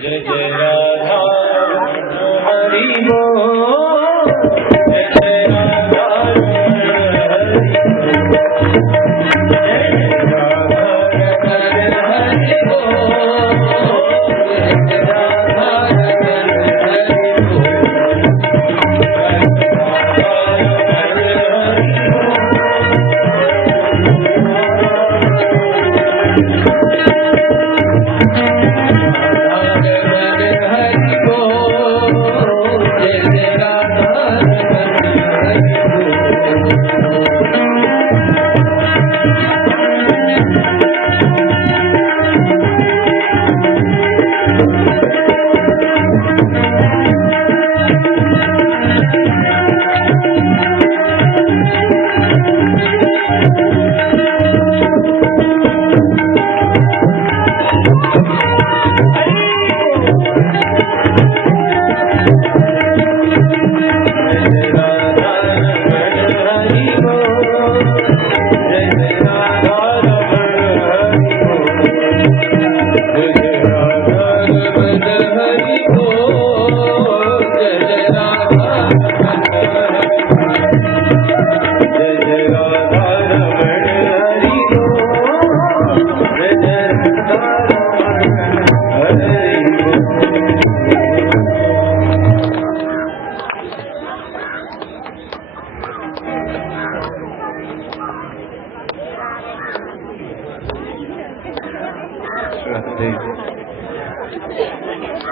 जय जय राधा हरि बोल, जय जय राधा हरि बोल, जय राधा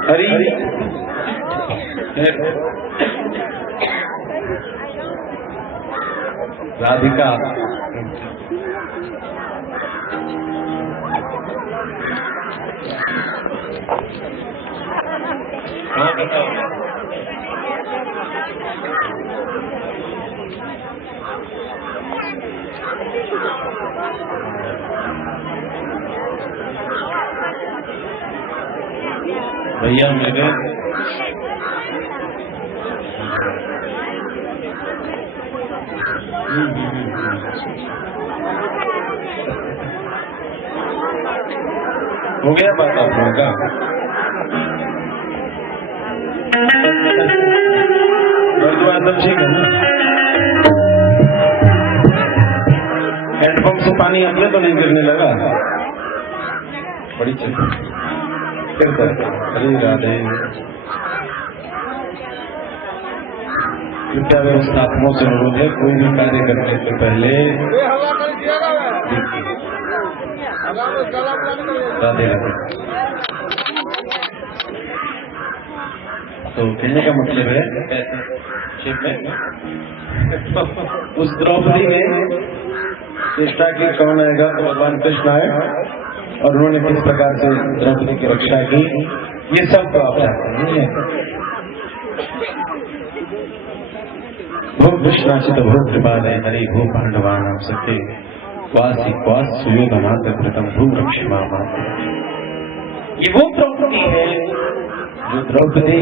हरि राधिका भैया मेरे हो गया बात आप लोगों का। सब ठीक है ना? हैंडपंप से पानी अपने तो नहीं गिरने लगा? बड़ी चीज हरे राधे। कृपया व्यवस्थापकों से अनुरोध है, कोई भी कार्य करने से पहले राधे राधे। तो कहने का मतलब है उस द्रौपदी में चेष्टा की कौन आएगा तो भगवान कृष्ण आए और उन्होंने किस प्रकार से द्रौपदी की रक्षा की, ये सब तो आप जानते नहीं है। भूप विश्वासित भूप कृपालय हरि भू पांडवान सत्य क्वासी क्वास सुयोधनाथ प्रथम भू रक्षमा माता। ये वो द्रौपदी है जो द्रौपदी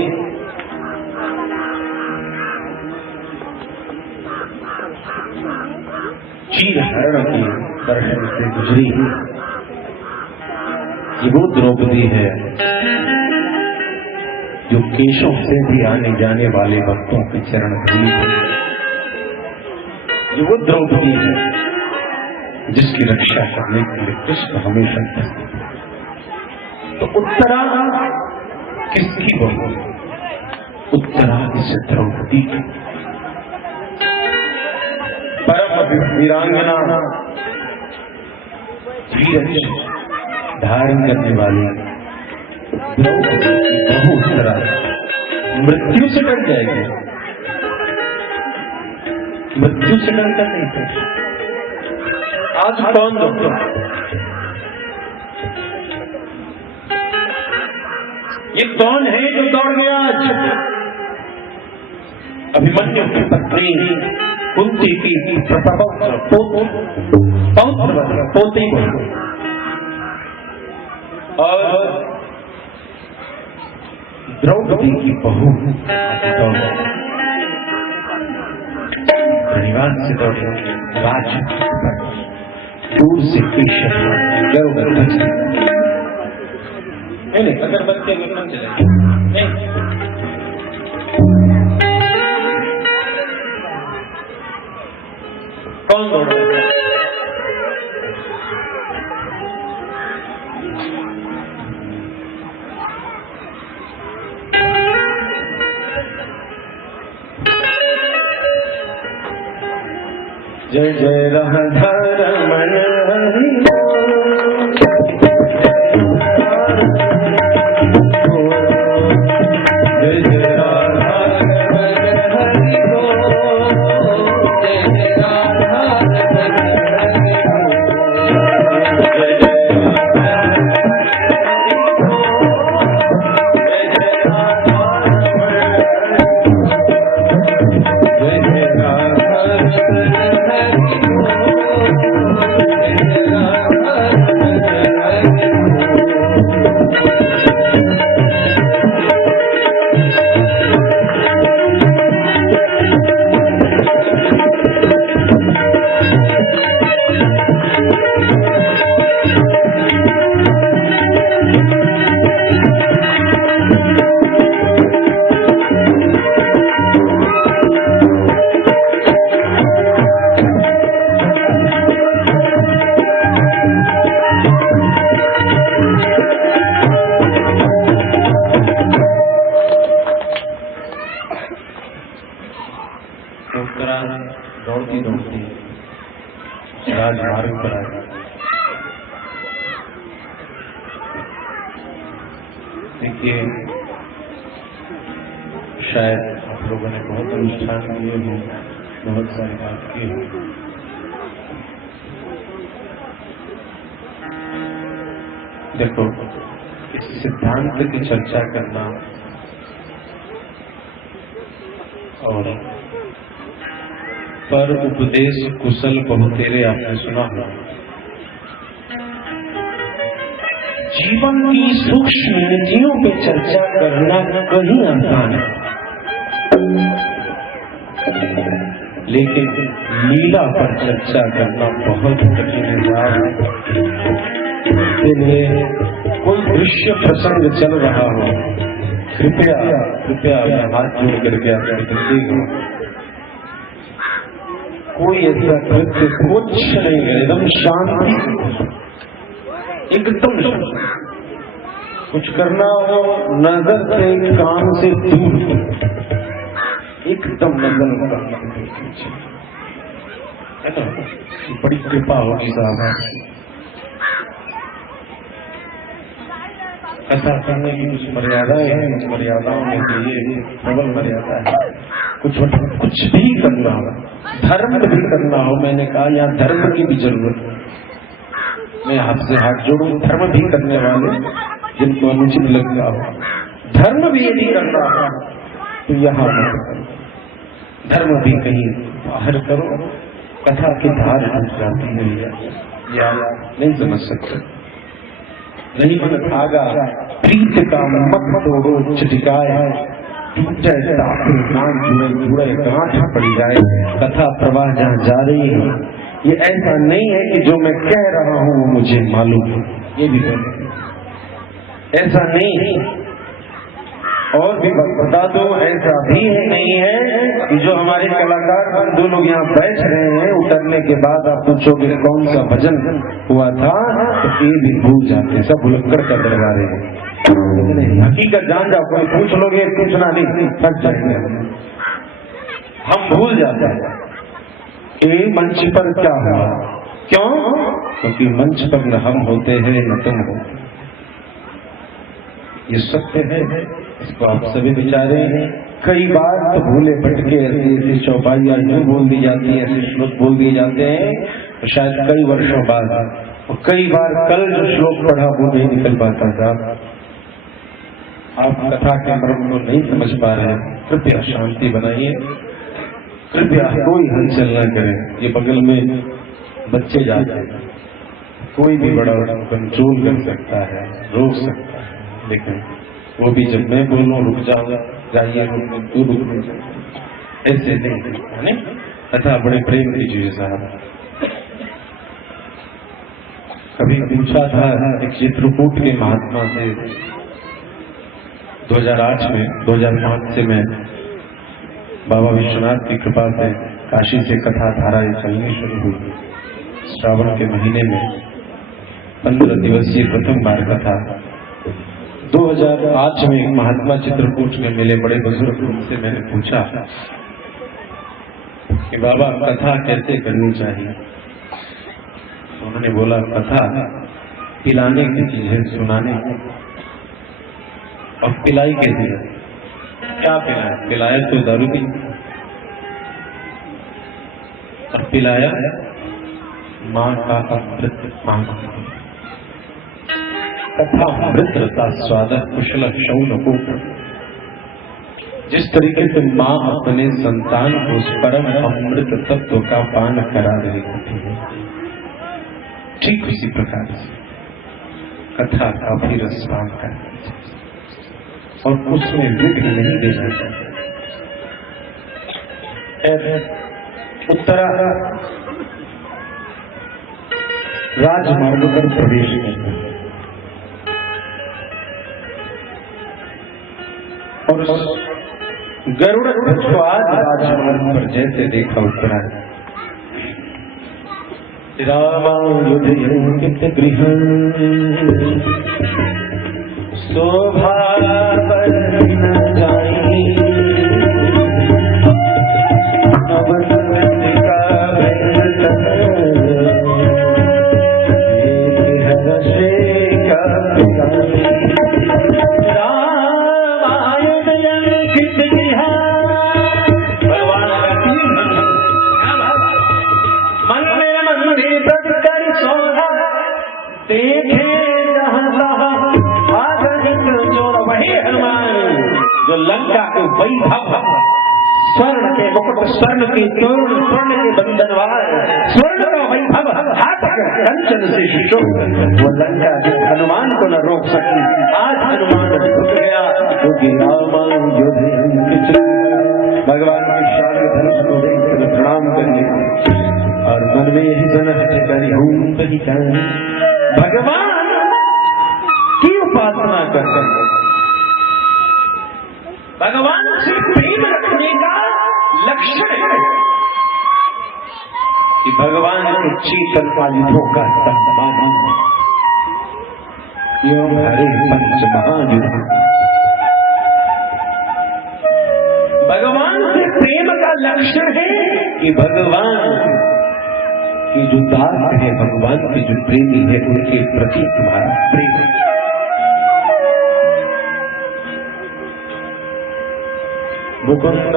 चीर हरण की दर्शन से गुजरी। ये वो द्रौपदी है जो केशों से भी आने जाने वाले भक्तों के चरण धूली है। ये वो द्रौपदी है जिसकी रक्षा करने के लिए कृष्ण हमेशा उपस्थित है। तो उत्तरा किसकी बहू? उत्तरा इस द्रौपदी की परम वीरांगना धीरज धारण करने वाली द्रौपदी की बहू उत्तरा मृत्यु से डर जाएगी, मृत्यु से डरता नहीं था। आज कौन दौड़ता? ये कौन है जो दौड़ गया आज? अभिमन्यु की पत्नी कुंती की पोती और द्रौपदी की बहू निवास से दौड़े राज दूर से केशव नहीं, अगरबत्ती नहीं चलेगी नहीं। कौन दौड़ रहा है? जय जय राधा रमण हरि जय जय राधा रमण हरि जय जय राधा दौड़ती दौड़ती राजमार्ग पर आई। देखिए, शायद आप लोगों ने बहुत अनुष्ठान किए हों, बहुत सारी बात की हो। देखो, इस सिद्धांत की चर्चा करना और पर उपदेश कुशल बहुतेरे आपने सुना हो। जीवन की सूक्ष्म नीतियों पे चर्चा करना कहीं आसान है, लेकिन लीला पर चर्चा करना बहुत कठिन है। इसलिए कोई दृश्य प्रसंग चल रहा हो, कृपया कृपया हाथ जोड़ करके आप कोई ऐसा कृत्य कुछ नहीं है, एकदम शांति, एकदम शांति। कुछ करना हो नजर से कान से दूर, एकदम नजर है ना। बड़ी कृपा होगी साहब। ऐसा करने की कुछ मर्यादाएं हैं, कुछ मर्यादाओं में से ये प्रबल मर्यादा है। कुछ भी करना हो, धर्म भी करना हो, मैंने कहा यहाँ धर्म की भी जरूरत है। मैं आपसे हाथ जोड़ूं, धर्म भी करने वाले जिनको अनुचित लगता हो, धर्म भी यदि करना हो तो यहाँ धर्म भी कहीं बाहर करो। कथा की धार टूट जाती है, या नहीं समझ सकते। नहीं मन भागा प्रीत का मत तोड़ो चिटिकाए, टूटे नाम जुड़े जुड़े गांठ पड़ जाए। कथा प्रवाह जहाँ जा रही है, ये ऐसा नहीं है कि जो मैं कह रहा हूँ वो मुझे मालूम है, ये भी ऐसा नहीं है। और भी बता दो, ऐसा भी नहीं है कि जो हमारे कलाकार बंधु लोग यहाँ बैठ रहे हैं, उतरने के बाद आप पूछोगे कौन सा भजन हुआ था, तो ये भी भूल जाते हैं, सब भुलक्कड़ कर दरगा रहे हैं। हकीकत जान जाओ, कोई पूछ लोगे, पूछना नहीं, थक जाएंगे। हम भूल जाते हैं कि मंच पर क्या हुआ। क्यों? क्योंकि मंच पर न हम होते हैं न तुम हो। ये सत्य है, इसको आप सभी विचारे। कई बार तो भूले भटके ऐसी ऐसी चौपाइयां यूं बोल दी जाती है, ऐसे श्लोक बोल दिए जाते हैं, तो शायद कई वर्षों बाद, और कई बार कल जो श्लोक पढ़ा वो नहीं निकल पाता था। आप कथा के मर्म को नहीं समझ पा रहे, कृपया शांति बनाइए, कृपया कोई हलचल न करें। ये बगल में बच्चे जाते हैं, कोई भी बड़ा कंट्रोल कर सकता है, रोक सकता है, लेकिन वो भी जब मैं बोलूं रुक जाओ, जाइए तू रुक, ऐसे नहीं। अच्छा, बड़े प्रेम कीजिए साहब। कभी पूछा था एक चित्रकूट के महात्मा से 2008 में, 2005 से मैं बाबा विश्वनाथ की कृपा से काशी से कथा धारा चलनी शुरू हुई। श्रावण के महीने में 15 दिवसीय प्रथम बार कथा। 2008 में एक महात्मा चित्रकूट में मिले, बड़े बुजुर्ग, उनसे मैंने पूछा कि बाबा कथा कैसे करनी चाहिए। उन्होंने बोला कथा पिलाने की चीज है, सुनाने की। और पिलाई कैसी है? क्या पिलाया? पिलाया तो दारू पी, और पिलाया माँ का अमृत, माँ कथा अमृत रसा स्वाद कुशल शौन को। जिस तरीके से माँ अपने संतान को उस परम अमृत तत्व का पान करा रही होती है, ठीक उसी प्रकार से कथा का भी रसपान करना और उसमें विघ्न नहीं देना चाहिए। उत्तरा राजमार्ग पर प्रवेश करना और गरुड़ ध्वज राजमार्ग पर जैसे देखा उत्तरा रामायुध गृह शोभा जो लंका के वैभव, स्वर्ण के मुकुट, स्वर्ण की तोरण, स्वर्ण के बंधनवार, स्वर्ण का वैभव हाथ कंचन से सुशोभित, वो लंका जिस हनुमान को न रोक सकी, आज हनुमान रुक गया क्योंकि रामायुध। भगवान के शाली धनुष को देखकर प्रणाम करिए और मन में यही जनहट करी हूं कही जाए, भगवान की उपासना करते हैं। भगवान से प्रेम रखने का लक्षण है कि भगवान के चेतन पालितों का सम्मान, एवं हरे पंच महायुध। भगवान से प्रेम का लक्षण है कि भगवान के जो दास है, भगवान के जो प्रेमी है, उनके प्रति तुम्हारा प्रेम। मुकुंद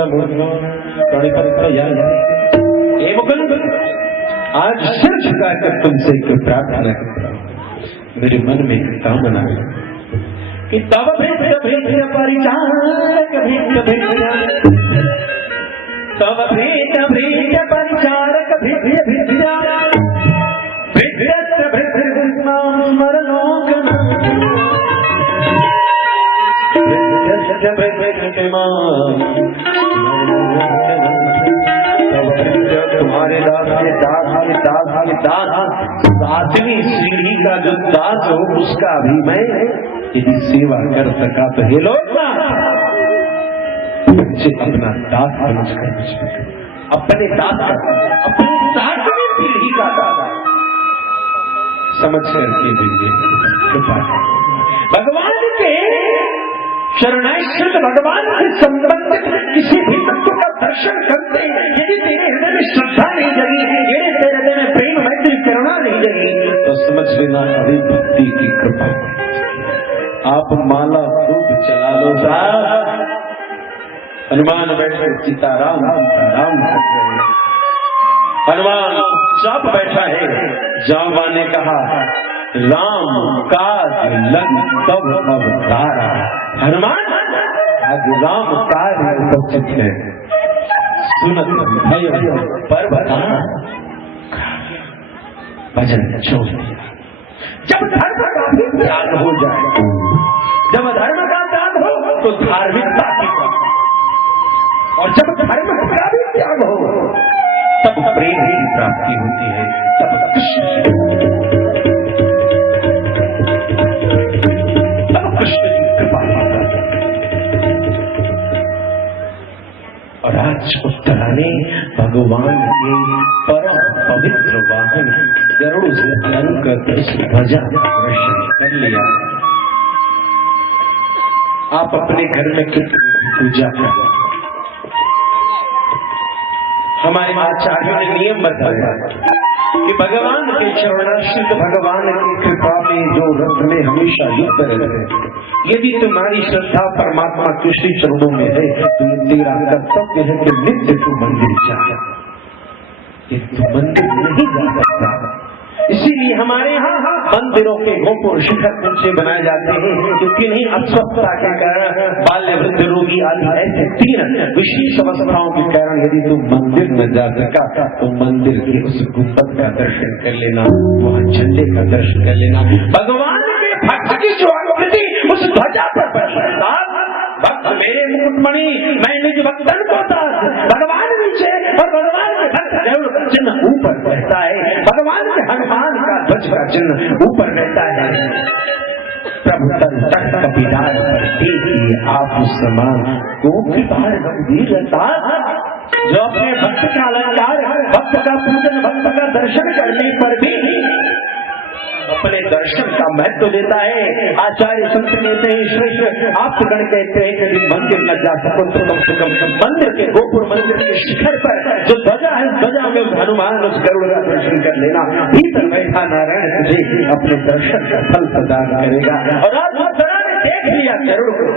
हे मुकुंद, आज सिर झुकाकर तुमसे एक प्रार्थना करता हूं। मेरे मन में कामना है कि तब भेद परिचारक भेद तब भेद परिचारक तुम्हारे दास सातवीं सीढ़ी का जो दास हो, उसका भी मैं यदि सेवा कर सका तो हे लोग मुझे अपना दास समझकर, अपने दास का, अपनी सातवीं पीढ़ी का दास समझ कर भगवान के शरणाश्रित, भगवान से संबंधित किसी भी तत्व का दर्शन करते यदि तेरे हृदय में श्रद्धा नहीं जगी, यदि तेरे हृदय में प्रेम मैत्री करुणा नहीं जगी, तो समझ लेना अभी भक्ति की कृपा, आप माला खूब चला लो साहब। हनुमान बैठे सीताराम सीताराम कर रहे हैं। हनुमान चुप बैठा है। जामवान ने कहा राम काज लग तब अवतारा। हनुमान आज राम कार्य उपस्थित है। सुनत भय पर बता भजन छोड़ दिया। जब धर्म का भी त्याग हो जाए, जब धर्म का त्याग हो तो धार्मिकता की, और जब धर्म का भी त्याग हो तब प्रेम की प्राप्ति होती है। तब कृष्ण की कृपा होता है। और आज उत्तराने भगवान के परम पवित्र वाहन गरुड़ से अलंकृत इस ध्वजा दर्शन कर लिया। आप अपने घर में कितनी पूजा करें। हमारे आचार्यों ने नियम बताया कि भगवान के चरणाश्रित भगवान की कृपा में जो रस में हमेशा युक्त रहते। यदि तुम्हारी श्रद्धा परमात्मा के श्री चरणों में है तो ये तेरा कर्तव्य है कि नित्य तू मंदिर जा। तू मंदिर नहीं जा सकता, इसीलिए हमारे यहाँ मंदिरों के गोपुर शिखर ऊंचे बनाए जाते हैं, क्योंकि नहीं अस्वस्थता के कारण, बाल्य वृद्ध रोगी आदि ऐसे 3 विशेष अवस्थाओं के कारण यदि तुम मंदिर न जा सका तो मंदिर के उस गुंबद का दर्शन कर लेना, वहाँ झंडे का दर्शन कर लेना। भगवान के भक्त की जो आकृति उस ध्वजा पर बरसता, भक्त मेरे मुकुटमणि मैं निज भक्तन को दास। भगवान नीचे और भगवान के भक्त जरूर चिन्ह ऊपर रहता है। भगवान के हनुमान का ध्वज का चिन्ह ऊपर रहता है। प्रभु तन तक कपिदार पर देखिए आप समान को कृपार गंभीर रहता, जो अपने भक्त का अलंकार, भक्त का पूजन, भक्त का दर्शन करने पर भी अपने दर्शन का महत्व देता है। आचार्य संत कहते हैं, श्रेष्ठ आप गण कहते हैं यदि मंदिर न जा सको तो कम से कम मंदिर के गोपुर, मंदिर के शिखर पर जो ध्वजा है, ध्वजा में हनुमान उस गरुड़ का दर्शन कर लेना। भीतर बैठा नारायण तुझे अपने दर्शन का फल प्रदान करेगा। और आज ने देख लिया गरुड़ को,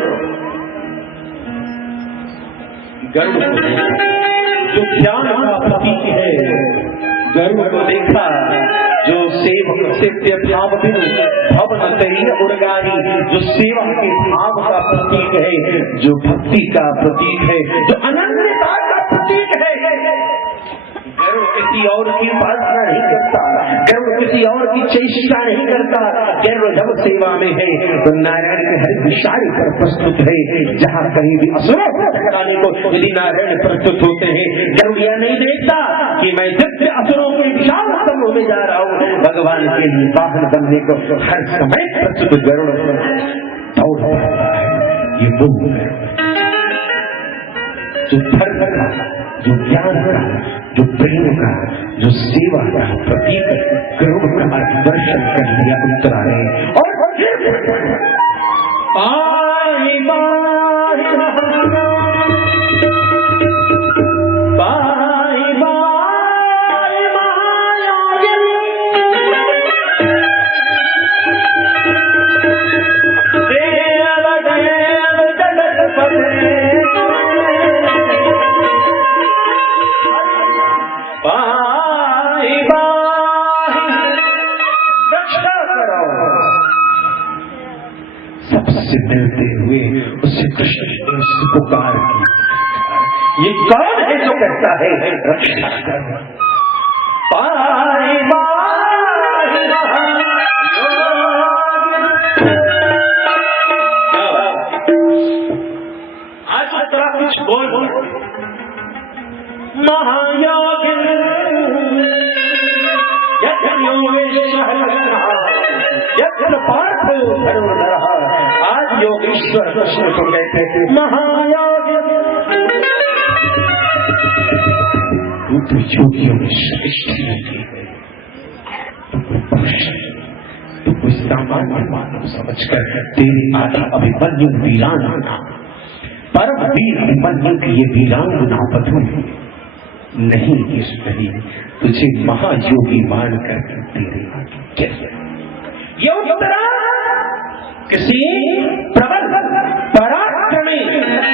गरुड़ जो ज्ञान का प्रतीक है, गरुड़ को देखा जो सेव्य भाव भवन तैर उड़गारी, जो सेवा के भाव का प्रतीक है, जो भक्ति का प्रतीक है, जो अनन्यता का प्रतीक है। गरुड़ किसी और की उपासना नहीं करता, गरुड़ किसी और की चेष्टा नहीं करता। गरुड़ जब सेवा में है तो नारायण के हर विशाल पर प्रस्तुत है। जहाँ कहीं भी असुरों को टकराने को यदि नारायण प्रस्तुत होते हैं, गरुड़ यह नहीं देखता कि मैं दिव्य असुरों के विशाल समूह में जा रहा हूँ। भगवान के लिए वाहन बनने को हर समय प्रस्तुत गरुड़ दौड़ रहा है। ये वो है जो धर्म का, जो ज्ञान का, जो प्रेम का, जो सेवा का प्रतीक गरुड़ का दर्शन कर लिया उत्तराने। और सबसे मिलते हुए उससे कृष्ण ने उससे पुकार की, ये कौन है जो कहता है रक्षा कर आज तरह कुछ बोल महायोगिन आज योगेश्वर कृष्ण को कहते हैं महायोगिन। तो योगियों में श्रेष्ठ योगी है, तो कोई सामान्य मानव समझकर तेरे आदि अभिमन्यु वीरांगना, परम वीर अभिमन्यु की ये वीरांगना बधू नहीं ईश्वरी तुझे महायोगी मानकर तेरे कैसे ये उत्तरा किसी प्रबल पराक्रमी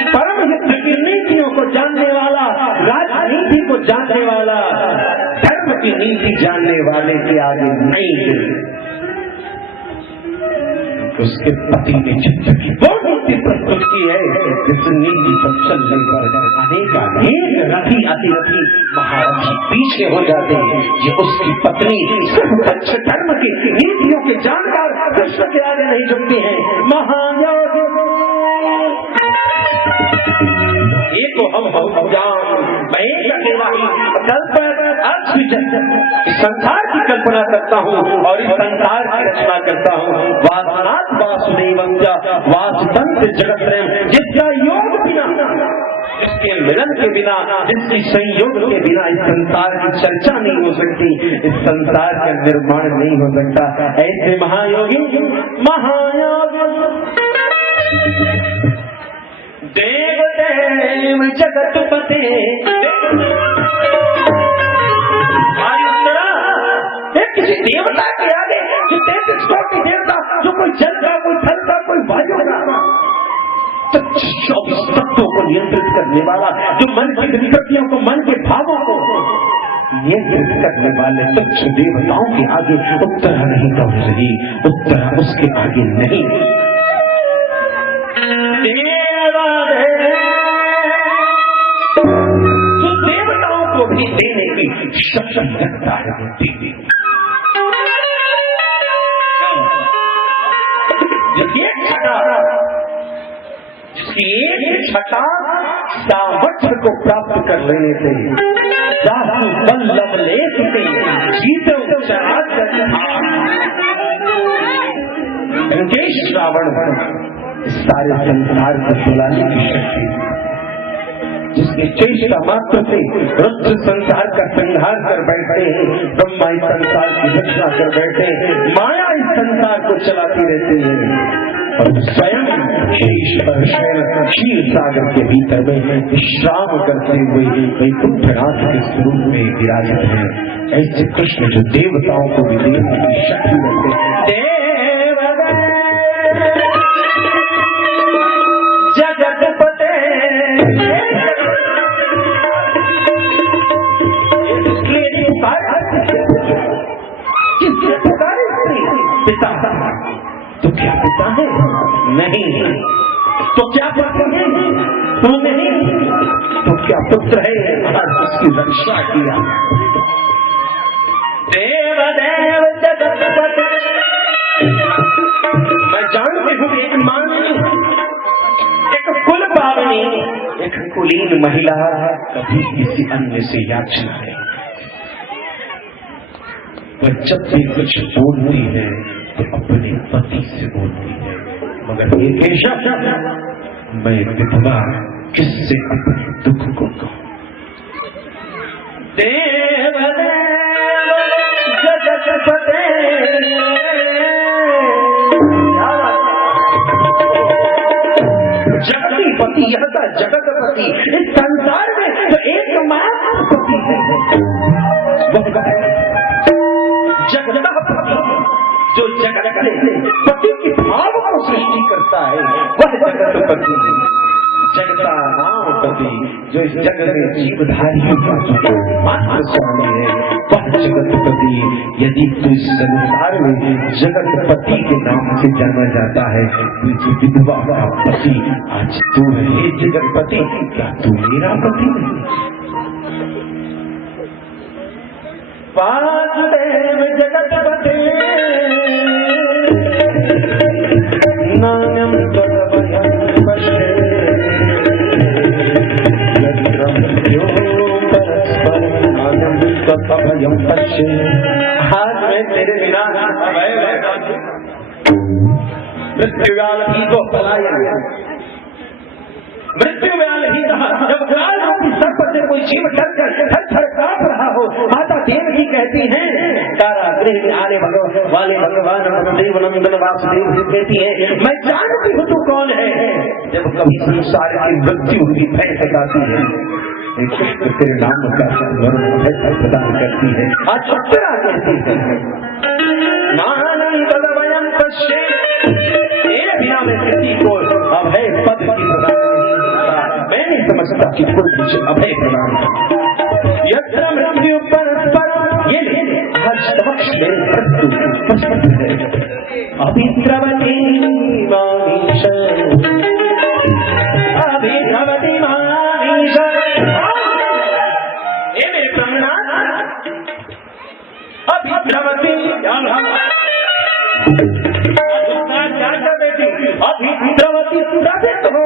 परम हित की नीतियों को जानने वाला, राजनीति को जानने वाला, धर्म की नीति जानने वाले के आगे नहीं गिरे। उसके पति ने चित्र की वो नीति प्रस्तुत की है जिस नीति पर चलने पर अनेक रथी अतिरथी महारथी पीछे हो जाते हैं। ये उसकी पत्नी सिर्फ अच्छे धर्म की नीतियों के जानकार कृष्ण के आगे नहीं झुकती है। महायोग ये तो हम मैं एक अकेला ही संसार की कल्पना करता हूँ और इस संसार की रचना करता हूँ। वासनाथ वासुदेवं वासुतंत्र जगत प्रेम, जिसका योग बिना, जिसके मिलन के बिना, जिसकी संयोग के बिना इस संसार की चर्चा नहीं हो सकती, इस संसार का निर्माण नहीं हो सकता। ऐसे महायोगी देव देव जगतपते किसी देवता के आगे जो 33 कोटि देवता, जो कोई जल का, कोई थल का, कोई वायु का, 24 तत्वों को नियंत्रित करने वाला, जो मन की विकृतियों को, मन के भावों को नियंत्रित करने वाले तुच्छ देवताओं के आगे उत्तरा नहीं दौड़ रही, उत्तरा उसके आगे नहीं। तो देवताओं को भी देने की शक्ति रखता है देवी। जिसकी एक छटा सामर्थ्य को प्राप्त कर लेने से श्रावण सारे संसार को सुलाने की शक्ति, जिसकी चेष्टा मात्र से रुद्र संसार का संहार कर बैठते हैं, ब्रह्मा इस संसार की रचना कर बैठे हैं, माया इस संसार को चलाती रहती है और स्वयं क्षीर सागर के भीतर में विश्राम करते हुए वैकुंठनाथ के स्वरूप में विराजित है। ऐसे कृष्ण जो देवताओं को भी देने की शक्ति रखते हैं। जगतपते पिता तो क्या पिता है? नहीं। तो क्या पुत्र है? तो नहीं। तो क्या पुत्र है? उसकी रक्षा किया। देव देव जगतपते, मैं जानती हूँ एक मां, एक कुल पावनी, एक कुलीन महिला कभी किसी अन्य से याचना है। वह जब भी कुछ बोलती है तो अपने पति से बोलती है, मगर ये केशव मैं विधवा किससे अपने दुख को कहूं? देव देव जगतपते, जगतीपति, यह था जगतपति। इस संसार में तो एकमात्र पति है, जगतपति, जो जगत के पति के भाव को सृष्टि करता है, वह जगतपति। जगता नाम पति, जो इस जगत में जीवधारियों का मात्र स्वामी है, वह जगतपति। यदि तू इस संसार में जगतपति के नाम से जाना जाता है, तो विधवा का पति आज तू है। जगतपति, क्या तू मेरा पति नहीं? वासुदेव जगतपते नान्यं तदभयं पश्ये, नान्यं तदभयं पश्ये। आज मैं तेरे बिना मृत्युकाल ही तो पलायन, मृत्युकाल ही कहा। जब काल रूपी सर्प से कोई जीव डरकर थर-थर कांप रहा हो, माता देवकी कहती हैं, कारागृह में आने वाले भगवान वसुदेव नंदन वासुदेव से कहती है, मैं जानती हूँ तू कौन है। जब कभी संसार की मृत्यु की भय सताती है, कृष्ण तेरे नाम का प्रदान करती है। आज उत्तरा कहती है, नानंद वयं पश्ये अभय पद की प्रदान नहीं, मैं नहीं समझता कि कोई मुझे अभय प्रदान करे। यत्र मृत्यु परस्पर, ये आज समक्ष मेरे मृत्यु उपस्थित है। अभिद्रवती मानीश, अभिद्रवती मानीश, ये मेरे प्राणनाथ अभिद्रवती अभिद्रवती द्रवित हो,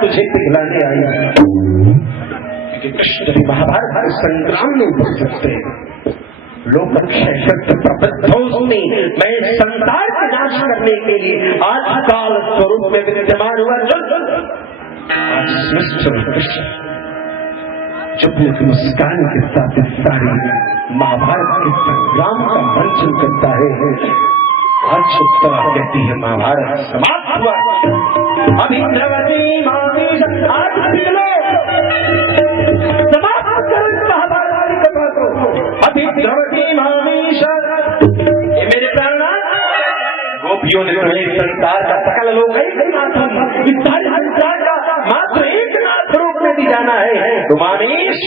तुझे पिघलाने आई क्योंकि कृष्ण भी महाभारत संग्राम में उपस्थित थे। लोक क्षेत्र प्रबुद्धोस्मि, मैं संसार के नाश करने के लिए आज काल स्वरूप में विद्यमान हुआ। आज कृष्ण जब मुस्कान के साथ सारी महाभारत के संग्राम का मंचन करता है। आज उत्तरा कहती है महाभारत समाप्त हुआ। अभिद्रवती मानीश, आज पिघलो, समाप्त करो इस महाभारत की कथा को। अभिद्रवती मानीश, ये मेरे प्राणनाथ गोपियों ने तुम्हें संसार का सकल लोक इस सारे संसार का मात्र एक नाथ रूप में भी जाना है। तो मानीश,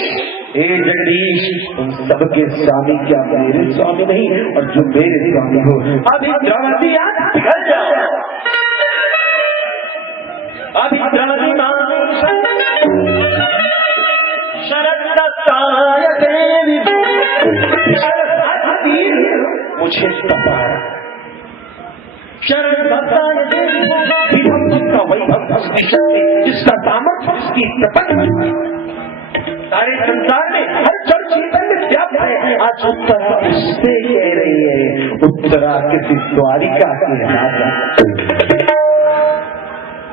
हे जगदीश, तुम सबके स्वामी क्या मेरे स्वामी नहीं, और जो मेरे स्वामी हो। अभिद्रवती आज पिघल जाओ। अभिद्रवती मानीश, शरदत्ताय देवी, मुझे तपा शरदत्ताय देवी, जिसका वैभव, जिसका सामर्थ्य, जिसकी प्रपंच सारे संसार में हर जड़ चेतन में व्याप्त है। आज उत्तरा उससे कह रही है, उत्तरा किसी द्वारिका के राजा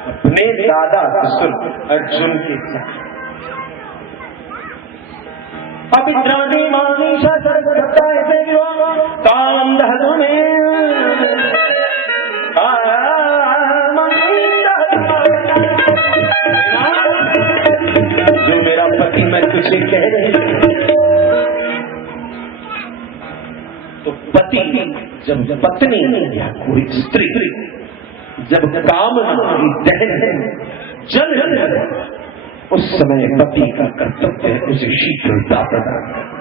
अपने दादा ससुर अर्जुन के साथ। अभिद्रवती मानीश शरदत्ताय देवी, काम दहनु में जो मेरा पति मैं तुझे कह रही तो पति जब पत्नी या कोई स्त्री जब कामना की दहन जल उस समय पति का कर्तव्य है उसे शीतलता प्रदान करना।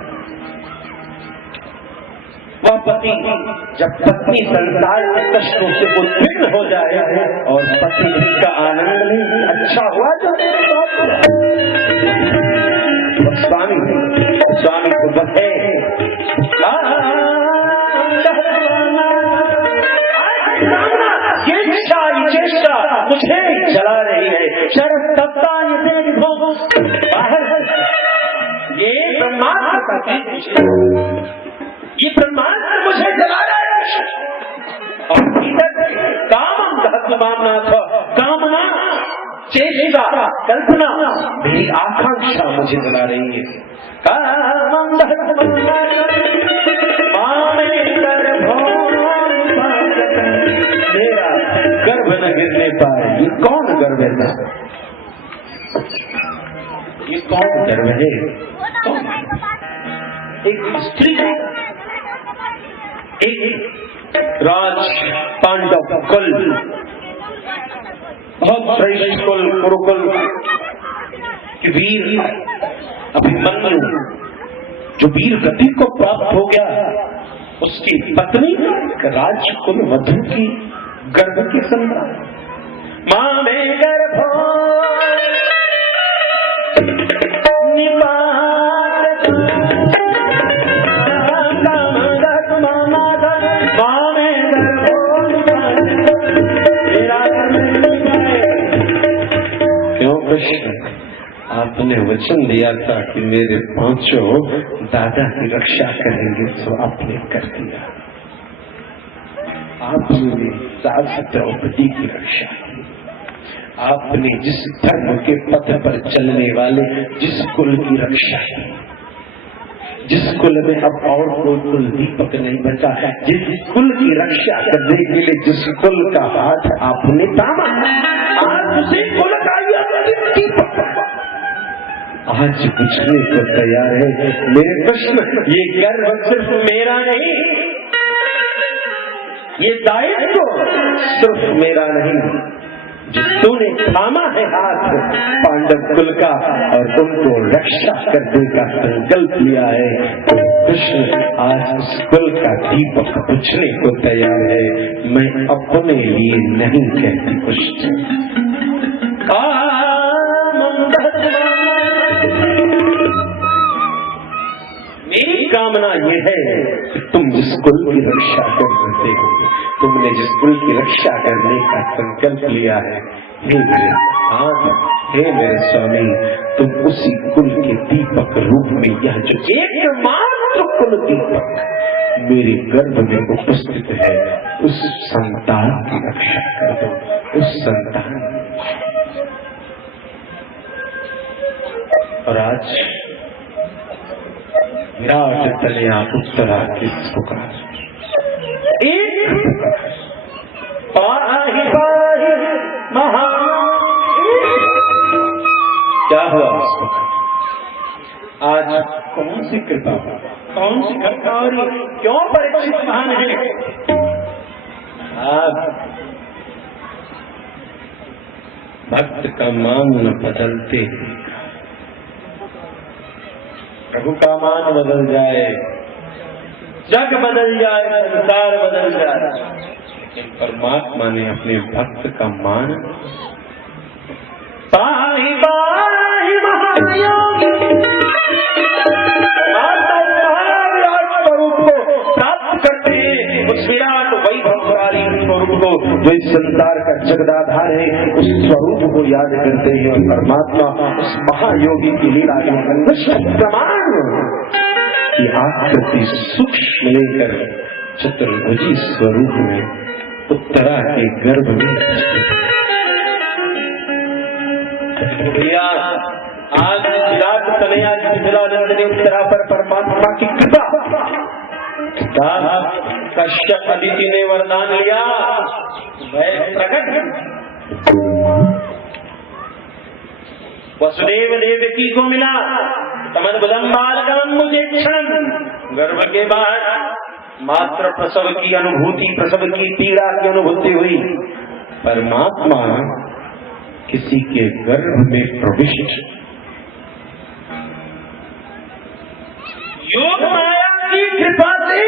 वह पति जब पत्नी संसार के कष्टों से उद्विग्न हो जाए और पति इसका आनंद ले, अच्छा हुआ जो स्वामी को बधे ये चेष्टा मुझे जला रही है। शरदत्ताय देवी बाहर, ये ब्रह्मास्त्र, ये ब्रह्मास्त्र मुझे जला रहा है। और कामम दहत्मानाथ, कामना चेष्टा कल्पना मेरी आकांक्षा मुझे जला रही है। कामम दहत्मानाथ मेरा गर्भ न गिरने पाए। ये कौन गर्भ है? ये कौन गर्भ है? एक स्त्री, एक राज पांडव कुल, बहुत श्रेष्ठ कुल, कुरुकुल के वीर अभिमन्यु जो वीर गति को प्राप्त हो गया, उसकी पत्नी राजकुल वधु की गर्भ की संतान। मां में गर्भो निपात, मां में गर्भो क्यों कृष्ण? आपने वचन दिया था कि मेरे पांचों दादा की रक्षा करेंगे, तो आपने कर दिया। आपने सास द्रौपदी की रक्षा की। आपने जिस धर्म के पथ पर चलने वाले जिस कुल की रक्षा की, जिस कुल में अब और कोई कुल दीपक नहीं बचा, जिस कुल की रक्षा करने के लिए जिस कुल का हाथ आपने थामा, आज उसी कुल का दीपक आज बुझने को तैयार है। मेरे कृष्ण, ये गर्व सिर्फ मेरा नहीं, ये दायित्व सिर्फ मेरा नहीं, जो तूने थामा है हाथ पांडव कुल का और उनको रक्षा करने का संकल्प लिया है, तो कृष्ण आज उस कुल का दीपक बुझने को तैयार है। मैं अपने लिए नहीं कहती कुछ। मेरी कामना ये है कि तुम जिस कुल की रक्षा कर सकते हो, तुमने जिस कुल की रक्षा करने का संकल्प लिया है, हे मेरे नाथ, हे मेरे स्वामी, तुम उसी कुल के दीपक रूप में यह जो एकमात्र कुल दीपक मेरे गर्भ में उपस्थित है, उस संतान की रक्षा कर दो। उस संतान और आज विराट तनया उत्तरा किस पुकार, एक पाहि पाहि महा, क्या हुआ उसको? आज कौन सी कृपा, कौन सी घटना हो रही, क्यों परीक्षित महान है? आप भक्त का मान बदलते, प्रभु का मान बदल जाए, जग बदल जाए, संसार बदल जाए, लेकिन परमात्मा ने अपने भक्त का मान पाहि पाहि महायोगी स्वरूप को प्राप्त करते हैं। उस विराट वैभवशाली स्वरूप को, जो इस संसार का जगदाधार है, उस स्वरूप को याद करते हैं। और परमात्मा उस महायोगी की लीला के प्रमाण की आकृति सूक्ष्म लेकर चतुर्भुजी स्वरूप में उत्तरा के गर्भ में आज विराट तनया मिथिलानंद ने उत्तरा पर परमात्मा की कृपा, कश्यप अदिति ने वरदान लिया, वह प्रकट वसुदेव देवकी को मिला, तमद्भुतम बालकम मुझे क्षण, गर्भ के बाद मात्र प्रसव की अनुभूति, प्रसव की पीड़ा की अनुभूति हुई। परमात्मा किसी के गर्भ में प्रविष्ट, योग माया की कृपा से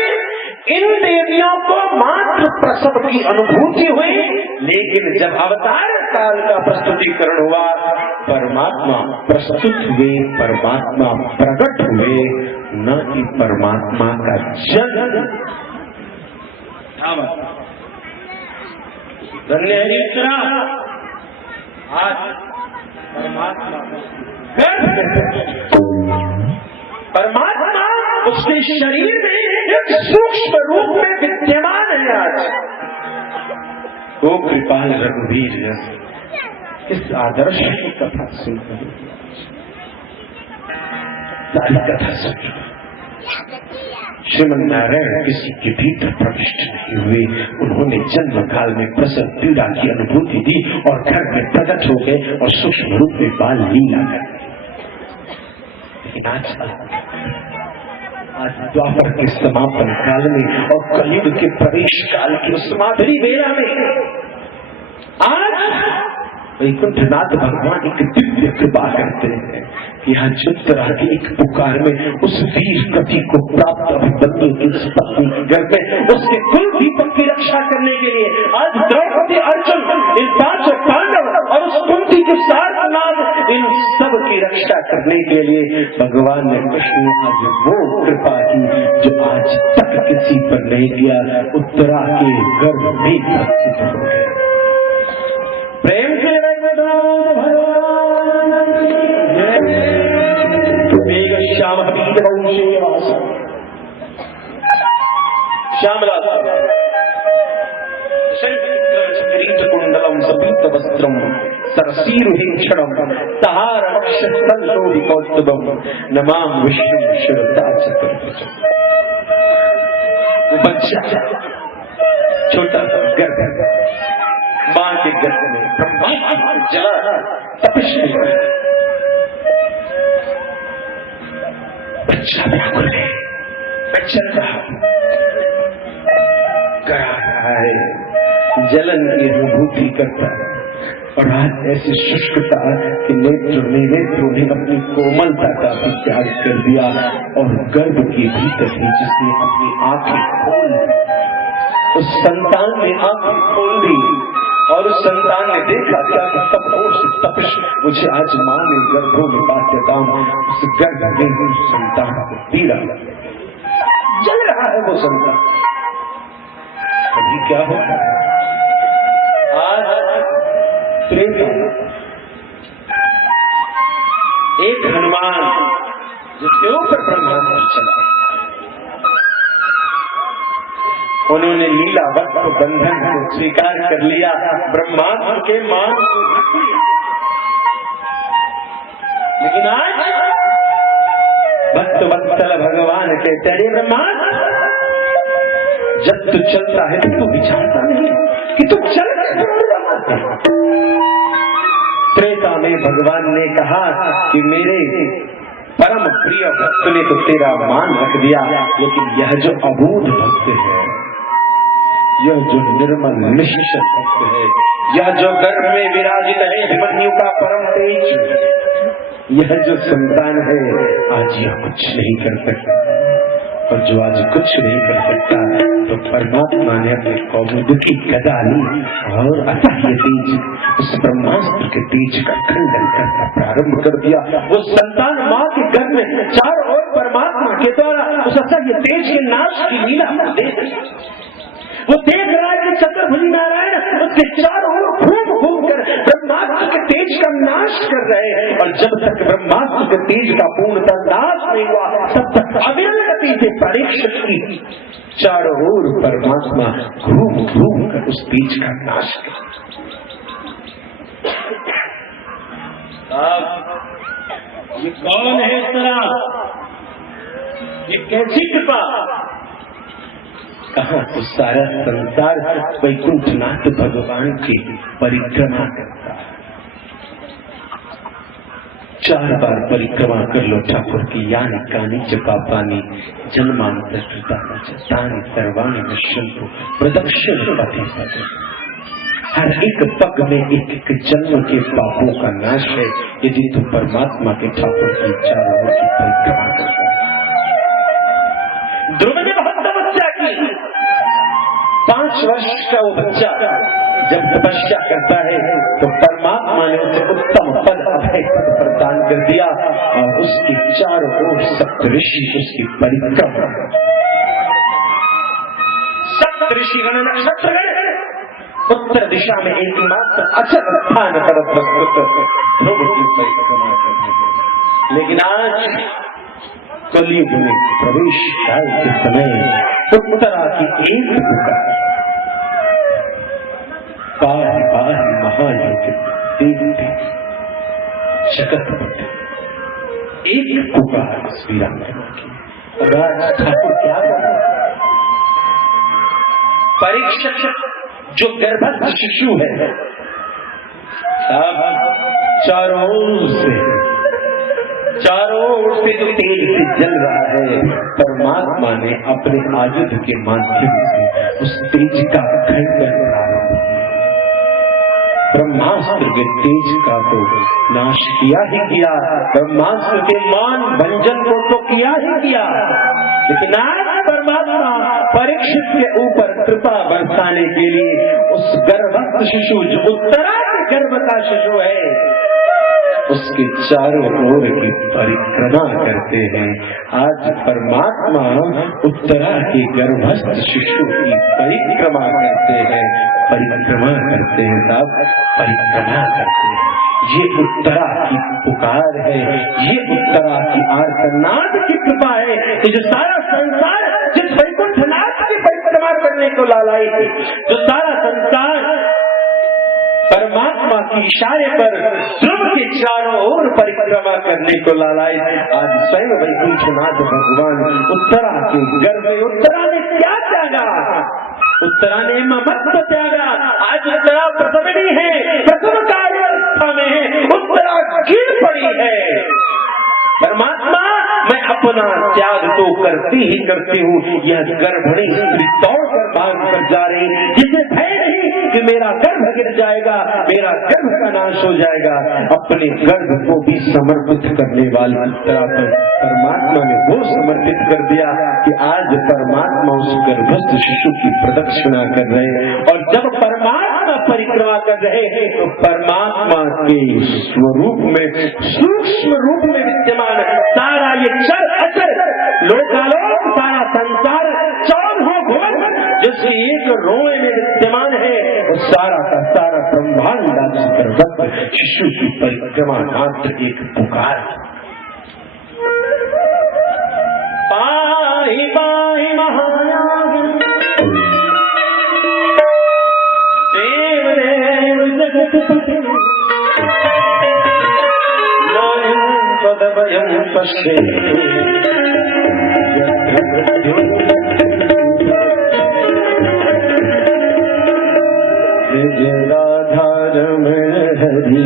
इन देवियों को मात्र प्रसव की अनुभूति हुई, लेकिन जब अवतार काल का प्रस्तुतिकरण हुआ, परमात्मा प्रस्तुत हुए, परमात्मा प्रकट हुए, न कि परमात्मा का जन्म। धन्य है उत्तरा, आज परमात्मा उसके शरीर में एक सूक्ष्म रूप में विद्यमान है। आज वो कृपाल रघुवीर इस आदर्श की कथा सुन रहे, सारी कथा सुन, श्रीमन नारायण किसी के भीतर प्रविष्ट नहीं हुए, उन्होंने जन्म काल में प्रसव पीड़ा की अनुभूति दी और घर में प्रकट हो गए और सूक्ष्म रूप में बाल लीला कर। लेकिन आज द्वापर के समापन काल में और कलयुग के प्रवेश काल की उस माधुरी बेला में आज वैकुंठनाथ भगवान एक दिव्य कृपा करते हैं। यहाँ जिस तरह की एक पुकार में उस वीर कवि को प्राप्त अभिमन्यु की पत्नी के घर में उसके कुल दीपक की रक्षा करने के लिए आज द्रौपदी, अर्जुन, इन 5 पांडव और उस कुंती के सारनाथ, इन सब की रक्षा करने के लिए भगवान ने कृष्ण आज वो कृपा की जो आज तक किसी पर नहीं किया। उत्तरा के गर्भ में प्रस्तुत हो गए। प्रेम से श्याम श्यामला कुंडलम सपीत वस्त्रम सरसीरुहिक्षणम सहारक्षोभिकौस्तुभम नमाम विष्णु शिरता चतुर्भुजम। वो बच्चा छोटा सा गर्भ, मां के गर्भ में ब्रह्मा जला तपिश बच्चा व्याकुल है, मैं चल रहा हूं। करा रहा है, जलन की अनुभूति करता है। और आज ऐसी शुष्कता कि नेत्रों ने अपनी कोमलता का भी त्याग कर दिया और गर्भ के भीतर ही जिसने अपनी आंखें खोल दी, उस संतान ने आंखें खोल दी और उस संतान ने देखा क्या कि तपश मुझे आज मां ने गर्भों में बात दाम, उस गर्भ में उस संतान को पीड़ा जल रहा है वो संतान। अभी क्या होता है आज एक हनुमान जिसके ऊपर ब्रह्मास्त्र चला, उन्होंने लीला वक्त बंधन को स्वीकार कर लिया, ब्रह्मास्त्र के मान को रख लिया। लेकिन आज भक्त वत्सल भगवान कहते हैं ब्रह्मास्त्र, जब तू चलता है तो तू विचारता नहीं कि तू चल त्रेता में भगवान ने कहा कि मेरे परम प्रिय भक्त ने तो तेरा मान रख दिया, लेकिन यह जो अबूझ भक्त है, यह जो निर्मल निश्चल भक्त है, यह जो गर्भ में विराजित है अभिमन्यु का परम तेज, यह जो संतान है, आज यह कुछ नहीं कर सकता। और जो आज कुछ नहीं कर सकता तो परमात्मा ने अपने कौमुद की गदा ली और असह्य तेज उस ब्रह्मास्त्र के तेज का खंडन करना प्रारंभ कर दिया। वो संतान मां के गर्भ में चारों ओर परमात्मा के द्वारा उस असह्य तेज के नाश की लीला वो देख रहा है कि चतुर्भुज नारायण उसके चारों ओर घूम कर ब्रह्मास्त्र के तेज का नाश कर रहे हैं। और जब तक ब्रह्मास्त्र के तेज का पूर्णतः नाश नहीं हुआ, तब तक अविरल गति से परीक्षित की चारों ओर परमात्मा घूम कर उस तेज का नाश कर। ये कौन है इस तरह, ये कैसी कृपा? कहा तो सारा संसार वैकुंठनाथ भगवान की परिक्रमा करता है। 4 बार परिक्रमा कर लो ठाकुर की, यानी कानी जपापानी जन्मांतर कृतानि सर्वाणि नश्यन्तु प्रदक्षिण पथे पथे। हर एक पग में एक जन्म के पापों का नाश है यदि तू परमात्मा के ठाकुर की चारों ओर की परिक्रमा करता है। ध्रुव ने बहुत तपस्या की, 5 वर्ष का वो बच्चा जब तपस्या करता है तो परमात्मा ने उसे उत्तम पद अभय पद प्रदान कर दिया और उसके चारों ओर सप्तऋषि उसकी परिक्रमा, सप्तऋषिगण नक्षत्रगण उत्तर दिशा में एकमात्र अचल स्थान पर प्रस्तुत ध्रुव की परिक्रमा करने। लेकिन आज कलयुग में प्रवेश काल के समय उत्तरा की एक पुकार, पाहि पाहि महायोग देखते जगतपति, एक पुकार श्री राम की। और आज ठाकुर क्या कर रहे हैं? परीक्षक जो गर्भस्थ शिशु है, चारों ओर से जो तेज से जल रहा है, परमात्मा ने अपने आयुध के माध्यम से उस तेज का खंडन प्रारंभ किया। ब्रह्मास्त्र के तेज का तो नाश किया ही किया, ब्रह्मास्त्र के मान भंजन को तो किया ही किया, लेकिन आज परमात्मा परीक्षित के ऊपर कृपा बरसाने के लिए उस गर्भस्थ शिशु जो उत्तरा के गर्भ का शिशु है, उसके चारों ओर की परिक्रमा करते हैं। आज परमात्मा उत्तरा के गर्भस्थ शिशु की परिक्रमा करते हैं, परिक्रमा करते हैं साहब, परिक्रमा करते हैं। ये उत्तरा की पुकार है, ये उत्तरा की आर्तनाद की कृपा है कि जो सारा संसार जिस वैकुंठनाथ की परिक्रमा करने को लालाई थी, जो सारा संसार परमात्मा के इशारे पर ध्रुव के चारों ओर परिक्रमा करने को लालाई, आज स्वयं वैकुंठनाथ भगवान उत्तरा के गर्भ में, उत्तरा ने क्या त्यागा? उत्तरा ने ममत्व त्यागा। आज उत्तरा प्रसवनी है, प्रसव कार्यावस्था में है, उत्तरा गिर पड़ी है। परमात्मा मैं अपना त्याग तो करती ही करती हूँ, यह गर्भणी स्त्री दौड़ कर मार्ग पर जा रही, जिसे भय नहीं कि मेरा गर्भ गिर जाएगा, मेरा गर्भ का नाश हो जाएगा, अपने गर्भ को भी समर्पित करने वाली तरह परमात्मा ने वो समर्पित कर दिया कि आज परमात्मा उस गर्भस्थ शिशु की प्रदक्षिणा कर रहे। और जब परमात्मा परिक्रमा कर रहे हैं तो परमात्मा के स्वरूप में, सूक्ष्म रूप में विद्यमान सारा ये चर अचर लोकालोक, सारा संसार, चौदह भुवन जिसके एक रोए में विद्यमान है, वो सारा का सारा ब्रह्मांड आज गर्भस्थ शिशु की परिक्रमा मात्र एक पुकार। पाहि पाहि महायाग देव देव जगत्पते नायं पदभयं पश्येत् जय राधा रमण हरि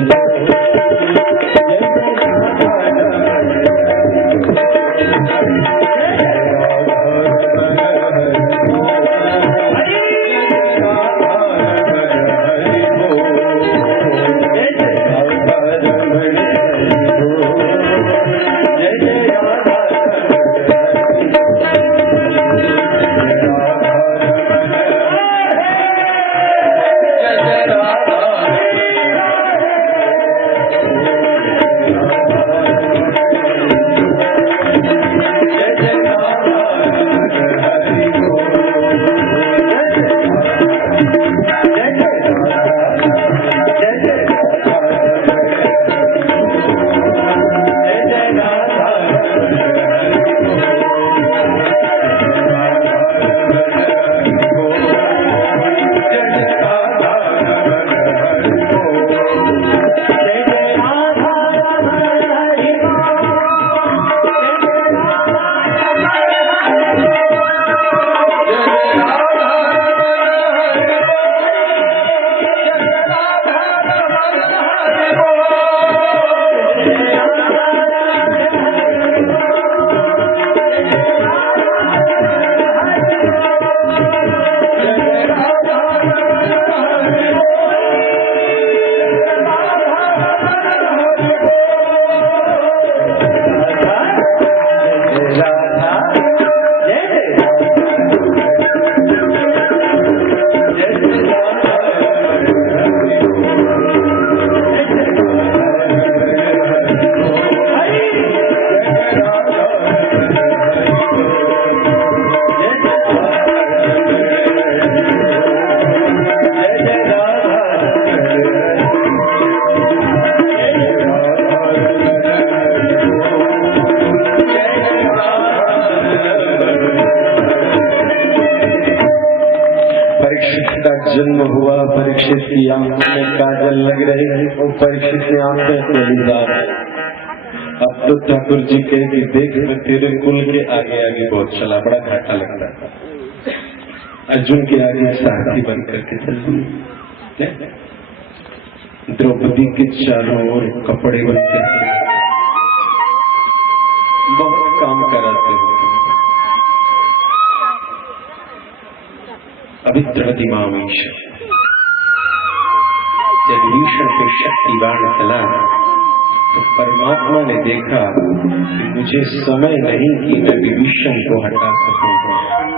जन्म हुआ, परीक्षित की आंखों में काजल लग रही है और परीक्षित की आंखें तेलीदार। अब तो ठाकुर जी कहे कि देख मैं तेरे कुल के आगे आगे बहुत चला, बड़ा घाटा लगता है। अर्जुन के आगे सारथी बन करके चल दिए, द्रौपदी के चारों ओर कपड़े बनते बहुत काम कराते हो। अभिद्रवतिमामीश जब भीषण पे शक्तिवान चला तो परमात्मा ने देखा कि मुझे समय नहीं कि मैं विभीषण को हटा सकूं,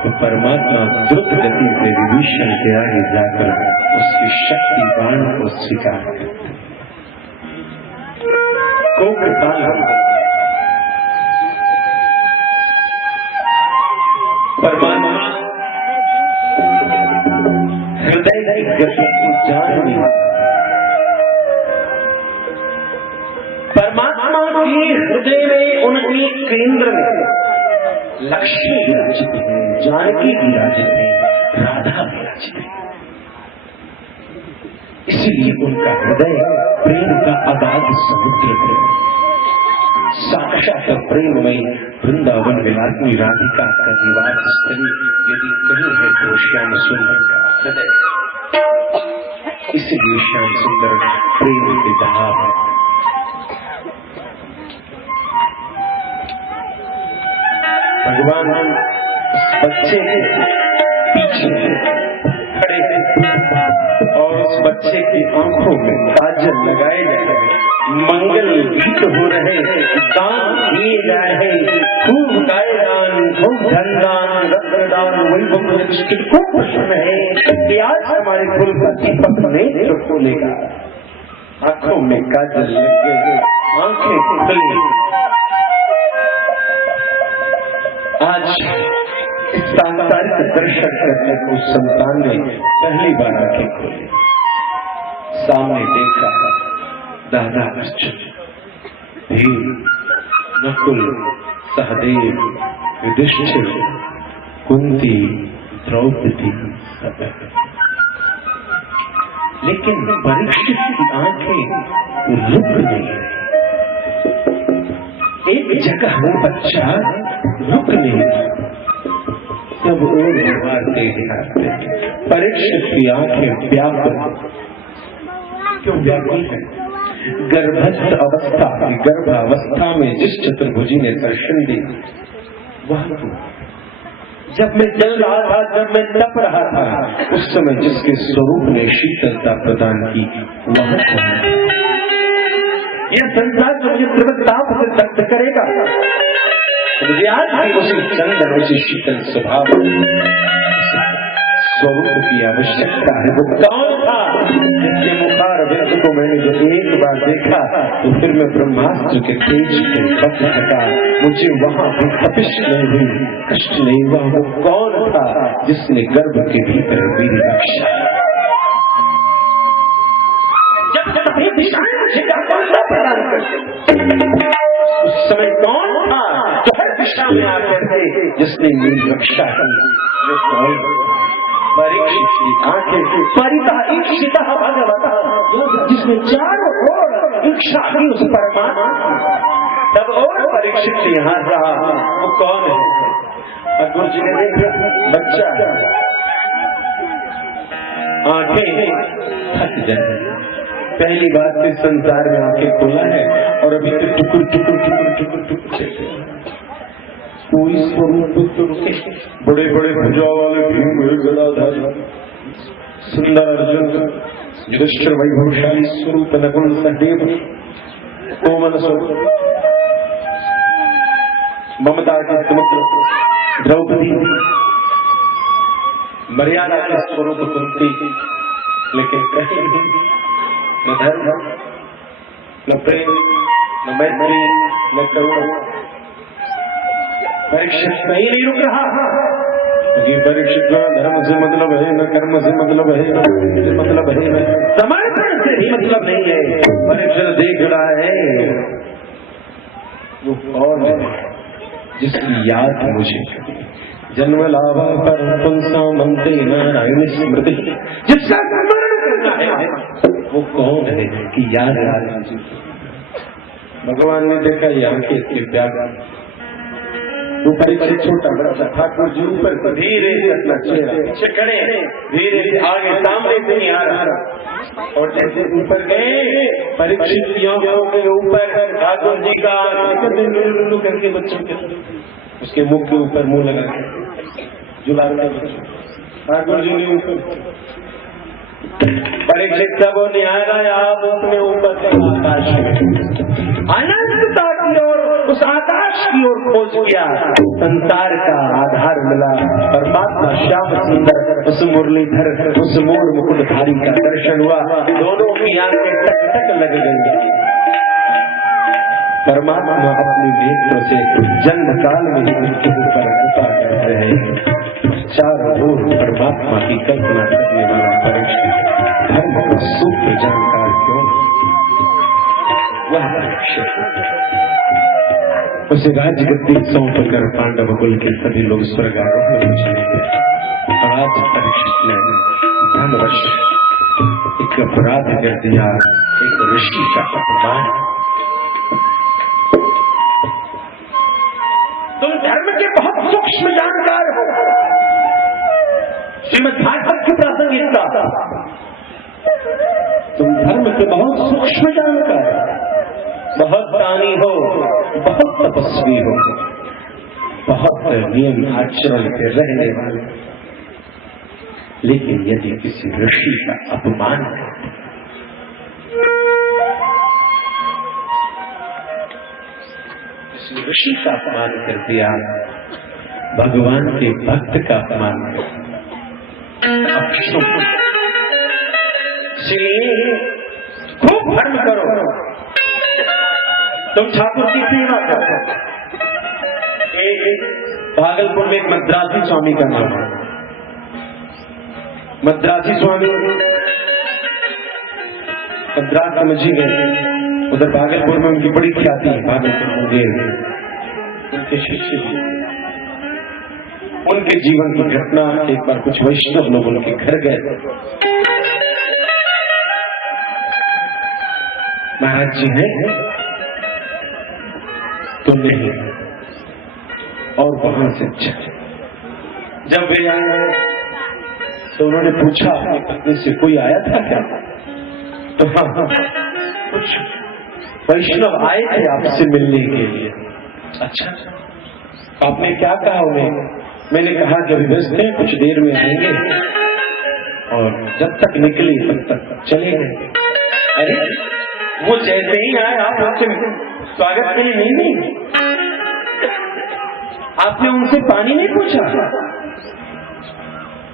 तो परमात्मा द्रुत गति से विभीषण के आगे जाकर उसकी शक्तिवान को स्वीकार करते। परमात्मा हृदय की गति को जान लिया। परमात्मा के हृदय में, उनके केंद्र में लक्ष्मी विराजित है, जानकी विराजित है, राधा विराजित है। इसलिए उनका हृदय प्रेम का अगाध समुद्र है। साक्षात प्रेममयी वृंदावन विलासिनी राधिका का निवास स्थली यदि कहीं है तो श्याम सुंदर का हृदय। इसलिए श्याम सुंदर प्रेम के जहां है। भगवान उस बच्चे को पीछे खड़े और उस बच्चे की आंखों में काजल लगाए जा रहे, मंगल गीत हो रहे, दान दिए जा रहे, खूब गाय दान, खूब धन दान, रत्न दान, वही मुझे उसकी खूब प्रश्न है कि आज हमारे कुल का दीपक नेत्र खोलेगा। आंखों में काजल लग गए, आंखें खुली। आज इस सांसारिक दर्शन करने को संतान ने पहली बार आंखें खोली। सामने देखा दादा अर्जुन, भीम, नकुल, सहदेव, युधिष्ठिर, कुंती, द्रौपदी, लेकिन परीक्षित की आंखें रुक नहीं। एक जगह वो बच्चा रुक नहीं, सब और मारते दिखाते। परीक्षित की आंखें व्याकुल, क्यों व्याकुल है? गर्भस्थ अवस्था, गर्भावस्था में जिस चतुर्भुजी ने दर्शन दी वह, जब मैं जल रहा था, जब मैं तप रहा था, उस समय जिसके स्वरूप ने शीतलता प्रदान की वह यह संसार जो मुझे तीव्र ताप से दग्ध करेगा, मुझे आज भी उसी चंदन, उसी शीतल स्वभाव स्वरूप की आवश्यकता है। वो कौन था जिसके मुखार व्यक्त को मैंने जो एक बार देखा तो फिर मैं ब्रह्मास्त्र के तेज को बच सका, मुझे वहां भी तपिश नहीं हुई, कष्ट नहीं हुआ। वो कौन था जिसने गर्भ के भीतर मेरी रक्षा, जब सभी दिशाएं मुझे प्रदान करती, उस समय कौन था जो हर दिशा में आकर के जिसने मेरी रक्षा की? परीक्षित की आंखें परिता इच्छिता भगवता, जिसने चारों ओर इच्छा की उस परमात्मा, तब और परीक्षित यहाँ रहा। वो कौन है? गुरु जी ने देखा बच्चा, आंखें थक जाए, पहली बात तो संसार में आंखें खोला है और अभी तो टुकुर टुकुर टुकुर टुकुर टुकुर कोई स्वरूप तो रुके। बड़े बड़े भुजा वाले भीम, गदाधर, सुंदर अर्जुन, युधिष्ठिर वैभवशाली स्वरूप, नकुल सहदेव कोमल स्वरूप, ममता के समुद्र द्रौपदी, मर्यादा के स्वरूप कुंती, लेकिन कहीं न धर्म, न प्रेम, न मैत्री, न करुणा। परीक्षित कहीं नहीं रुक रहा, क्योंकि परीक्षित न धर्म से मतलब है, न कर्म से मतलब है, न से मतलब है, न समर्पण से ही मतलब नहीं है। परीक्षित देख रहा है वो कौन है जिसकी याद मुझे जन्म लाभा पर पुंसा मनते नारायण स्मृति, जिसका स्मरण करना है वो कौन है कि याद आ रही। भगवान ने देखा यहाँ के इतने प्यार, वो परीक्षित छोटा बच्चा, ठाकुर जी ऊपर धीरे से अपना चेहरा पीछे खड़े, धीरे से आगे सामने से नहीं आ रहा, और जैसे ऊपर गए परीक्षित के ऊपर ठाकुर जी का करके बच्चों के उसके मुख के ऊपर मुंह लगा के जुला ठाकुर जी ने ऊपर परीक्षित सबों ने आया, आप अपने ऊपर आकाश अनंतता की ओर, उस आकाश की ओर खोज किया, संसार का आधार मिला। परमात्मा श्याम सुंदर उस मुरलीधर, उस मोर मुकुटधारी का दर्शन हुआ, दोनों की आंखें टक टक लग गई। परमात्मा अपनी नेत्र से जन्म काल में ही उनके ऊपर कृपा कर रहे। चारों ओर परमात्मा की कल्पना करने वाला परीक्षित, धर्म का सूत्र जानकार क्यों वह परीक्षित, उसे राजगद्दी सौंप कर पांडव कुल के सभी लोग स्वर्गारोह में चले गए। और आज परीक्षित ने धनवश एक अपराध कर दिया, एक ऋषि का अपमान। तुम धर्म के बहुत सूक्ष्म जानकार हो, श्रीमद् भागवत की प्रासंगिकता, तुम धर्म के बहुत सूक्ष्म जानकार, बहुत दानी हो, बहुत तपस्वी हो, बहुत नियम आचरण के रहने वाले, लेकिन यदि किसी ऋषि का अपमान है, किसी ऋषि का अपमान कर दिया, भगवान के भक्त का अपमान कर दिया, इसलिए खूब धर्म करो। तुम ठाकुर की सेवा करो। भागलपुर में एक मद्रासी स्वामी का नाम है। मद्रासी स्वामी मद्रास समझ ही गए, उधर भागलपुर में उनकी बड़ी ख्याति है। भागलपुर मुंगेर उनके शिष्य, उनके जीवन की घटना, एक बार कुछ वैष्णव लोग उनके घर गए। महाराज जी हैं तो नहीं, और वहां से जब वे आए तो उन्होंने पूछा अपनी पत्नी से, कोई आया था क्या? तो हाँ, कुछ वैष्णव आए थे आपसे मिलने के लिए। अच्छा, आपने क्या कहा उन्हें? मैंने कहा कि अभी व्यस्त हैं, कुछ देर में आएंगे, और जब तक निकले तब तक चले गए। अरे वो जैसे ही आए आप उनसे स्वागत के लिए नहीं गई? आपने उनसे पानी नहीं पूछा?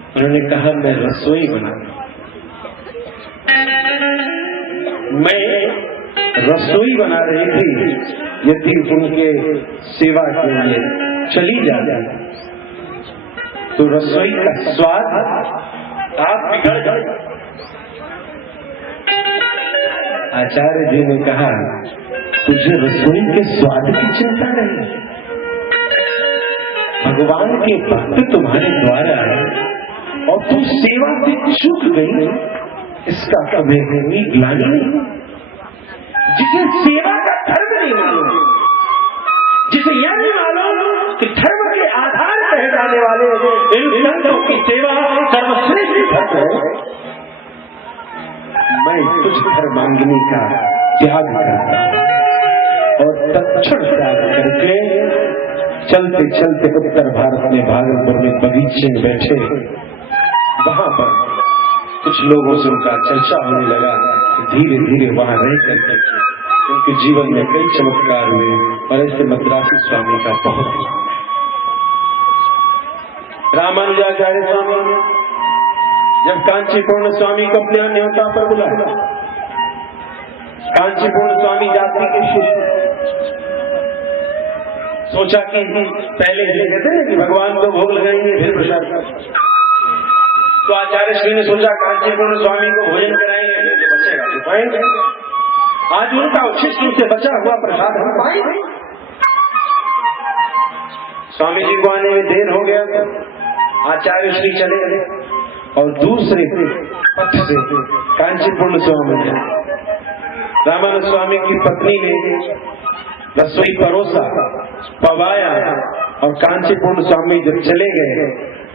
उन्होंने कहा मैं रसोई बना, मैं रसोई बना रही थी, यदि उनके सेवा के लिए चली जाती तो रसोई का स्वाद आप बिगड़ गए। आचार्य जी ने कहा, तुझे रसोई के स्वाद की चिंता नहीं, भगवान के भक्त तुम्हारे द्वारा आए और तुम सेवा से चूक गई, इसका तुम्हें कोई ग्लानि नहीं। जिसे सेवा का धर्म नहीं मालूम, जिसे यह नहीं मालूम कि धर्म के आधार कहे जाने वाले इन संतों की सेवा सर्वश्रेष्ठ धर्म है, मैं तुझ धर्मांगिनी का त्याग करता और तत्क्षण त्याग करके चलते चलते उत्तर भारत में भागलपुर में बगीचे में बैठे, वहां पर कुछ लोगों से उनका चर्चा होने लगा। धीरे धीरे वहां रह करके उनके जीवन में कई चमत्कार हुए, और ऐसे मद्रासी स्वामी का बहुत रामानुजाचार्य स्वामी जब कांचीपूर्ण स्वामी को अपने न्योता पर बुलाया, कांचीपूर्ण स्वामी जाति के शिष्य, सोचा कि पहले कहते हैं कि भगवान को भोग लगाएंगे फिर प्रसाद, तो आचार्य श्री ने सोचा कांचीपूर्ण स्वामी को भोजन कराएंगे तो बचेगा तो पाएंगे, आज उनका उचित रूप से बचा हुआ प्रसाद हम पाएंगे। स्वामी जी को आने में देर हो गया तो आचार्य श्री चले गए और दूसरे पथ से कांचीपूर्ण स्वामी ने, रामानुज स्वामी की पत्नी ने रसोई परोसा, पवाया, और कांचीपूर्ण स्वामी जब चले गए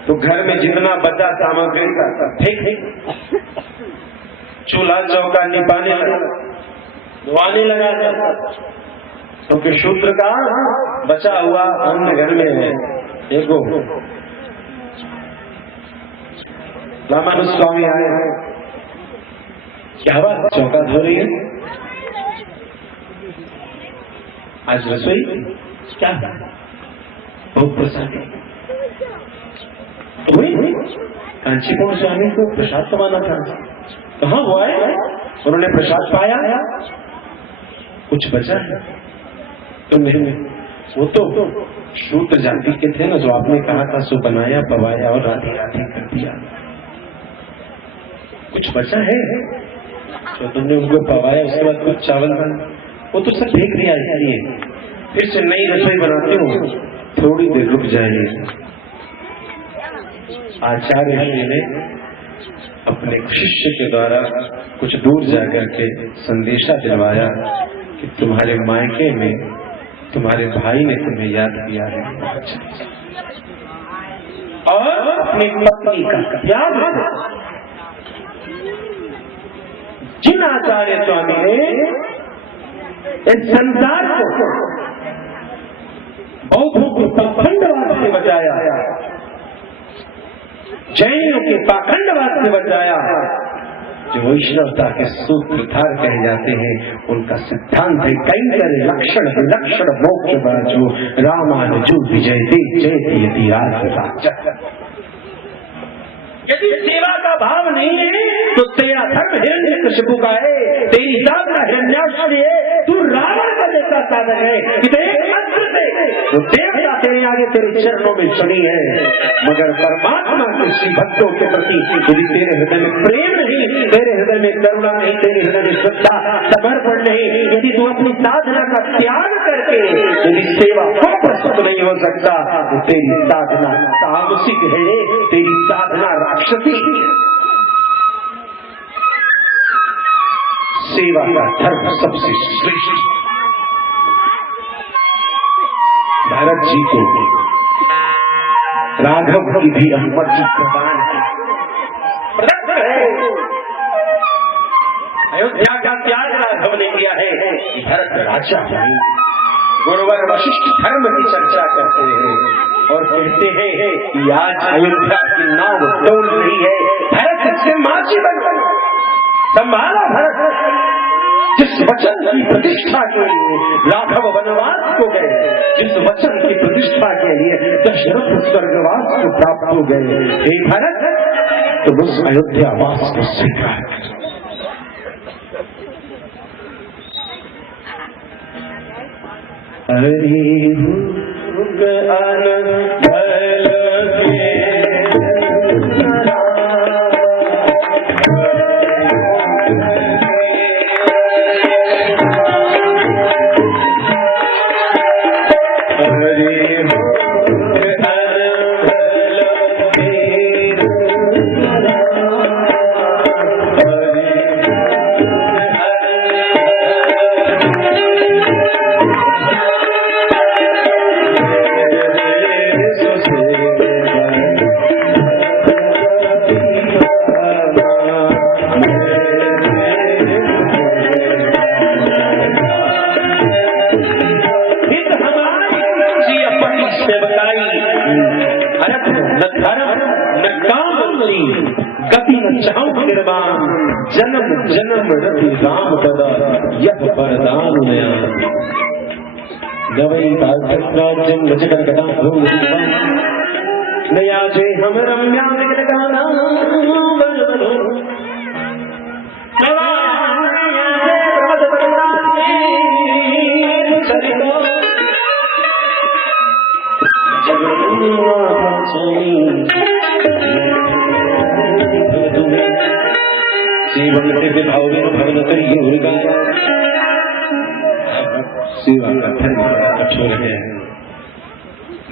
तो घर में जितना बचा सामग्री था ठीक चूल्हा चौका निपाने लगा, धुआने लगा, क्योंकि शूद्र का बचा हुआ अन्न घर में है। देखो रामानुज स्वामी आए, क्या बात, चौका धो रही है आज, रसोई क्या बहुत प्रसाद कांचीपूर्ण स्वामी को प्रसाद पवाना था। कहाँ वो आए, उन्होंने प्रसाद पाया, कुछ बचा है तो नहीं, वो तो शूद्र जाति के थे ना, जो आपने कहा था सो बनाया पवाया और राधे राधे कर दिया। कुछ बचा है तो तुमने उनको पवाया, उसके बाद कुछ चावल बना, वो तो सब फेंक दिया, इसलिए फिर से नई रसोई बनाती हूँ, थोड़ी देर रुक जाएगी। आचार्य जी ने अपने शिष्य के द्वारा कुछ दूर जाकर के संदेशा दिलवाया कि तुम्हारे मायके में तुम्हारे भाई ने तुम्हें याद किया है, और अपनी पत्नी का याद रखो। जिन आचार्य स्वामी ने इस संसार को बौद्धों को पाखंडवाद से बचाया, जैनों के पाखंडवाद से बचाया। जो वैष्णवता के सूत्रधार कहे जाते हैं उनका सिद्धांत है कैंकर लक्षण विलक्षण मोक्ष बाजू रामानुजो विजयते जयति यदि राज। यदि सेवा का भाव नहीं है तो तेरा धर्म हिरण्यकशिपु का है, तेरी साधना हिरण्याक्ष है, तू रावण का जैसा साधक है कि एक मंत्र से तो देवता तेरे आगे तेरे चरणों में चढ़ी है। मगर परमात्मा के श्री भक्तों के प्रति यदि तेरे हृदय में प्रेम नहीं, तेरे हृदय में करुणा नहीं, तेरे हृदय में श्रद्धा समर्पण नहीं, यदि तू अपनी साधना का त्याग करके यदि सेवा को प्रस्तुत नहीं हो सकता तो तेरी साधना तामसिक है, तेरी साधना राक्षसी है। सेवा का धर्म सबसे श्रेष्ठ। भरत जी को राघव की भी अनुमति प्रदान है। अयोध्या का त्याग राघव ने किया है। भरत राजा नहीं, गुरुवर वशिष्ठ धर्म की चर्चा करते हैं और कहते हैं कि आज अयोध्या की नाव डोल रही है। भरत से माझी बन संभाला। भरत जिस वचन की प्रतिष्ठा के लिए राघव वनवास को गए, जिस वचन की प्रतिष्ठा के लिए दशरथ स्वर्गवास को प्राप्त हो गए, हे भरत तो उस अयोध्यावास को स्वीकार कर। हरि जन्म जन्म रति राम पदा यह वरदान नया नवई राज्यम रजकर कथा नया जे हम रम्या गाना सेवा का धर्म बड़ा कठोर है।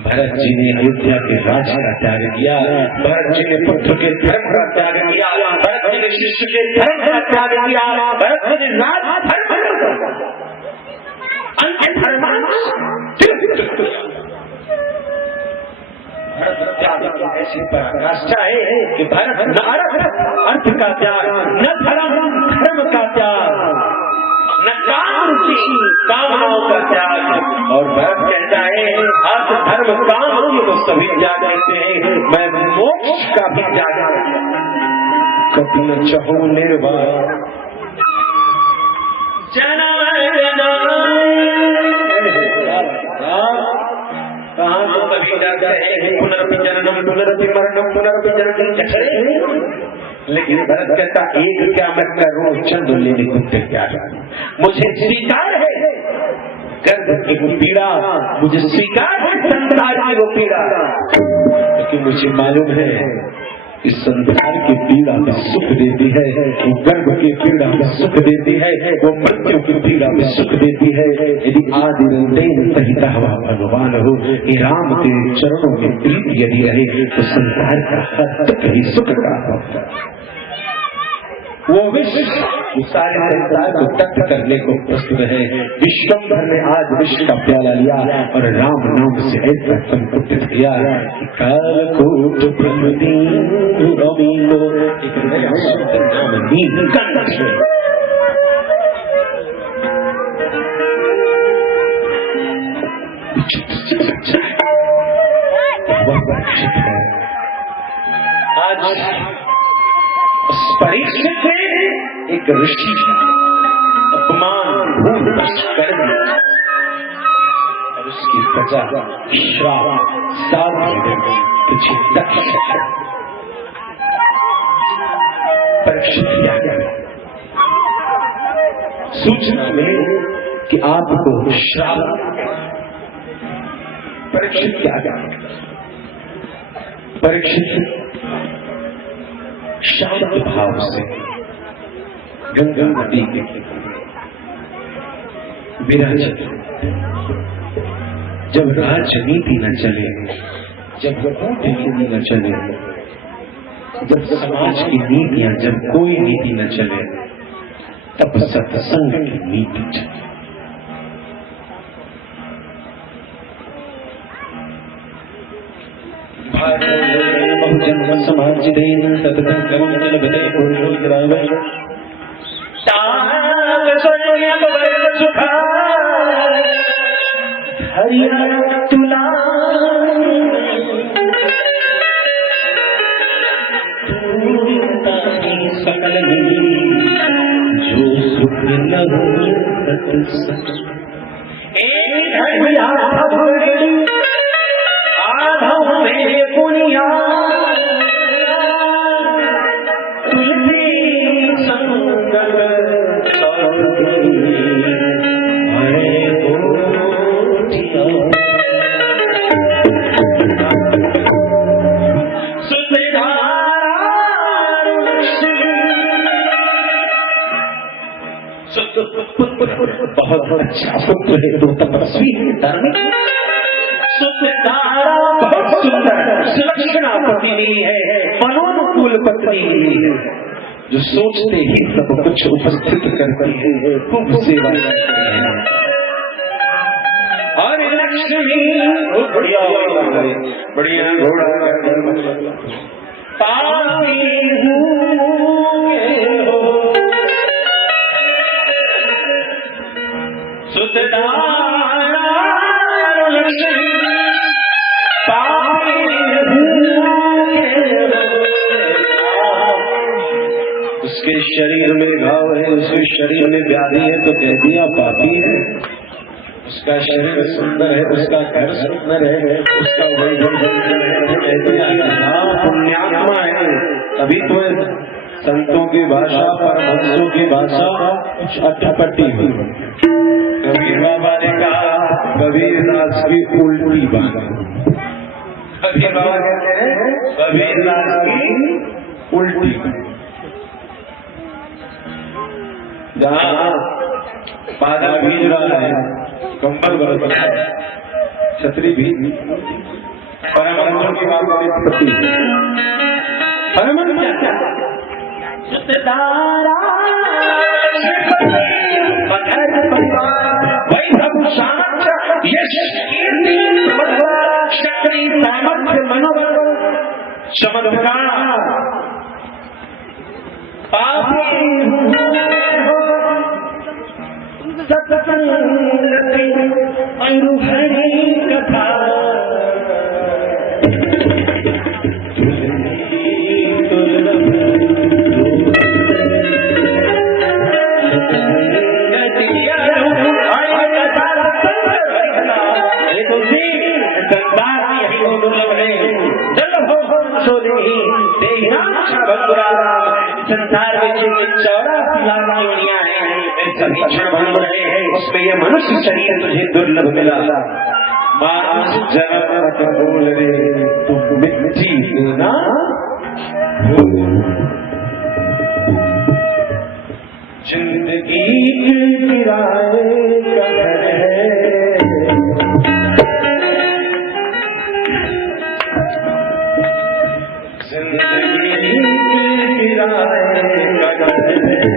भरत जी ने अयोध्या के राज का त्याग किया, भरत जी ने पुत्र के धर्म का त्याग किया, भरत जी ने शिष्य के धर्म का त्याग किया, भरत जी ने राज धर्म अंत ऐसी पराकाष्ठा है कि भरत न अर्थ का त्याग, न धर्म का त्याग, न कामनाओं का त्याग। और भरत कहता है अर्थ धर्म काम तो सभी त्याग करते हैं, मैं मोक्ष का भी त्याग कभी न चाहूं निर्वाण कहाँ तो कभी जाते हैं पुनरपि जननम पुनरपि मरणम पुनरपि जननम, लेकिन भरत कहता एक क्या मैं करूं चंद लेने को तैयार, मुझे स्वीकार है गर्भ की वो पीड़ा, मुझे स्वीकार है संसार की वो पीड़ा, क्योंकि मुझे मालूम है इस संसार की पीड़ा में सुख देती है, वो गर्भ की पीड़ा में सुख देती है, वो मृत्यु की पीड़ा में सुख देती है। यदि आदि सहिता हुआ भगवान हो, ये राम के चरणों में प्रीति यदि रहे तो संसार का हर दुख ही सुख का होता है। वो विश्व सारे संसार को तक्त करने को प्रस्तुत है। विश्वंभर ने आज विश्व का प्याला लिया और राम नाम से ऐसा संपुटित किया कालकूट एक नया सुंदर नाम नीलकंठ परीक्षित ने एक ऋषि अपमान भूलवश कर दिया और उसकी प्रजा श्राप साध तुझे दक्ष परीक्षित किया गया। सूचना मिली कि आपको श्राप परीक्षित किया गया। परीक्षित शांत भाव से गंगा नदी के विराजित, जब राजनीति न चले, जब नीति न चले, जब समाज की नीतियां, जब कोई नीति न चले, तब सत्संग की नीति चले। बहुजन समाज देन सततं कर्म जल बदल पूर्ण गिरावे ताक सोनिया बदल सुखा हरिया तुला सकल जो सुख न हो एक हरिया आधा मेरे पुनिया तुझे संगत हरे गोटिया बहुत अच्छा पुत्र है, तो तपस्वी है, धार्मिक बहुत सुंदर सुलक्षणा पत्नी है, मनोनुकूल पत्नी है, जो सोचते ही सब कुछ उपस्थित करती है, खूब सेवा करती है। और लक्ष्मी बढ़िया बढ़िया घोड़ा पापी उसके शरीर में घाव है, उसके शरीर में व्याधि है, तो कह दिया पापी है। उसका शरीर सुंदर है, उसका घर सुंदर है, उसका वैभव सुंदर है, तो कह दिया पुण्यात्मा है। तभी तो संतों की भाषा, परमहंसों की भाषा कुछ अटपटी हुई। कबीर बाबा ने कहा कबीरदास की उल्टी बात। कबीर बाबा कहते हैं कबीरदास की उल्टी। जहाँ बादल भीज रहा है, कंबल बरस रहा है, छतरी भी परमहंसों की बात प्रति परमहंस क्या शक्ति सामर्थ्य मनोबल चमत्कार सत्संगति अनुभवी कथा संसार में 84 लाख योनियां हैं, सभी क्षण बन रहे हैं, उसमें यह मनुष्य शरीर तुझे दुर्लभ मिला। मानस जन्म बोल रे तुम मिट्टी ना जिंदगी किराए का घर है, जिंदगी किराए का घर है,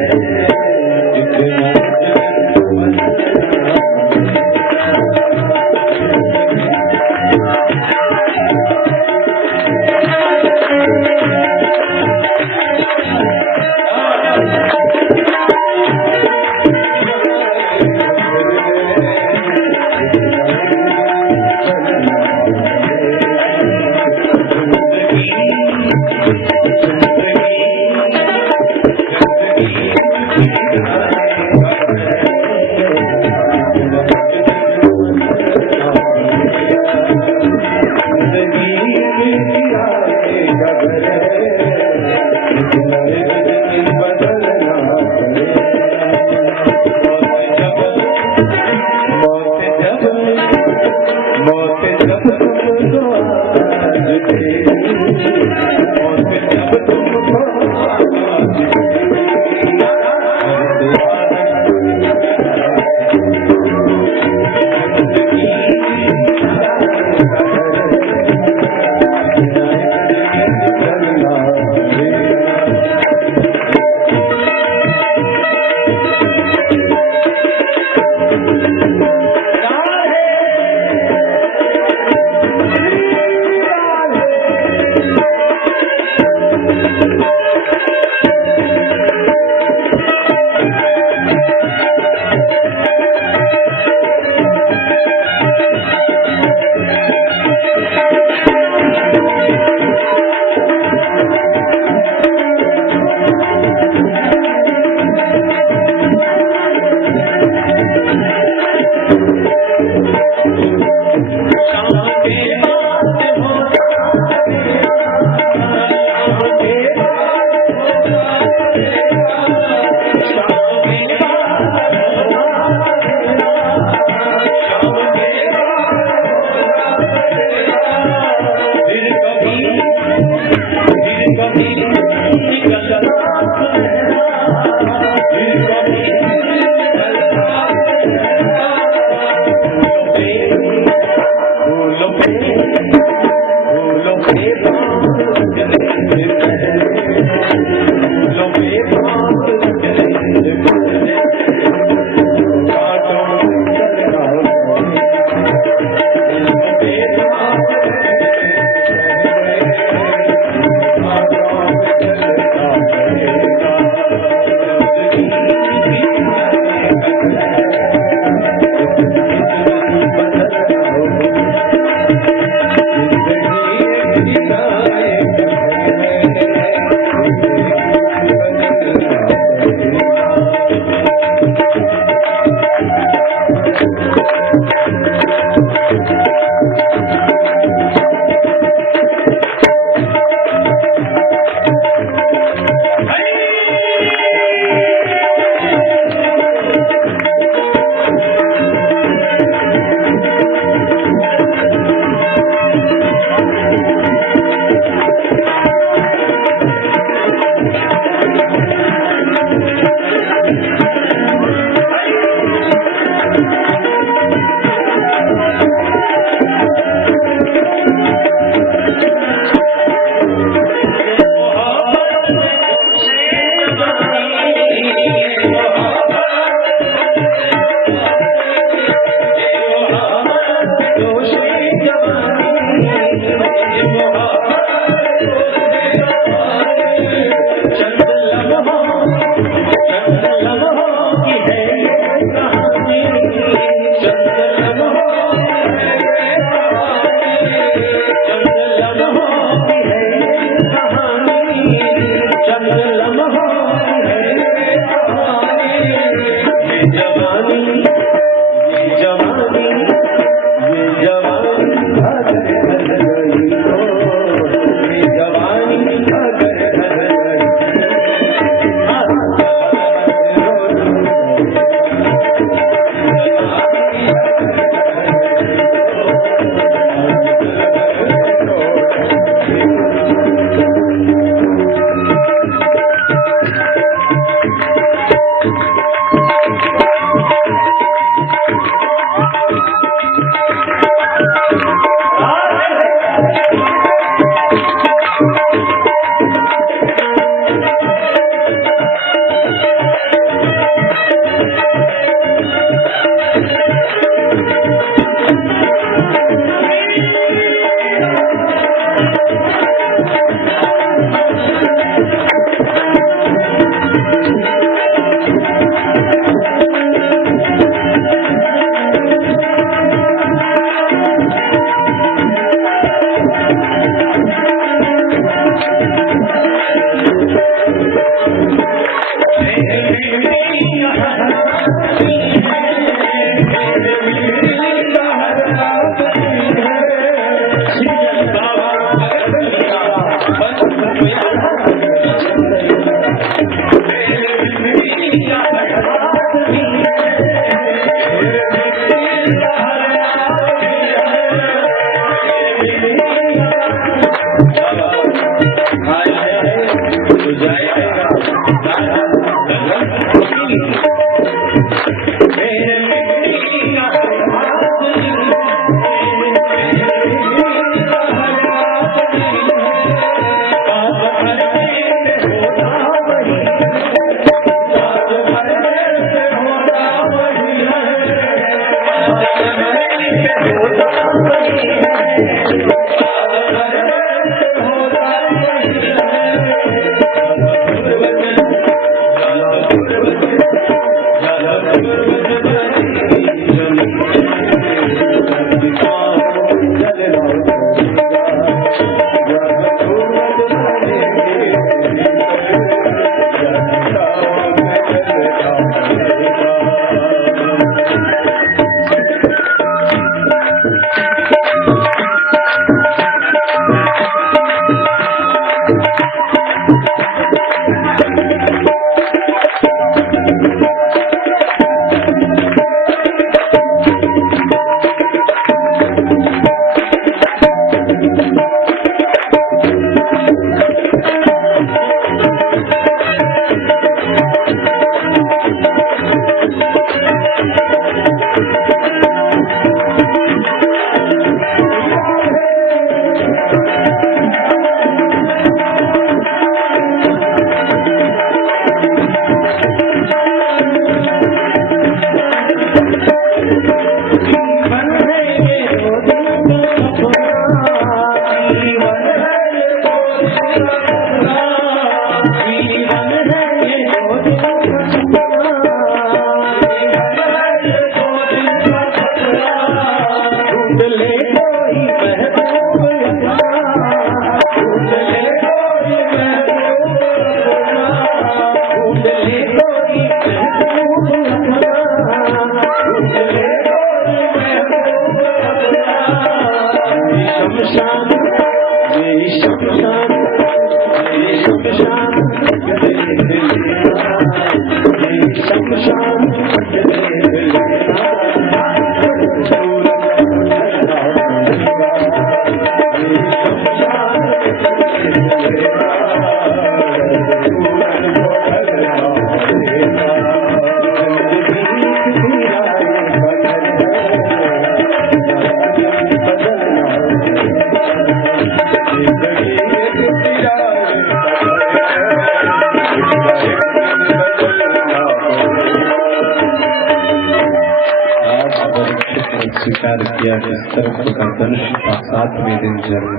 स्वीकार किया कि सर्प का धनुष का 7वें दिन जन्म।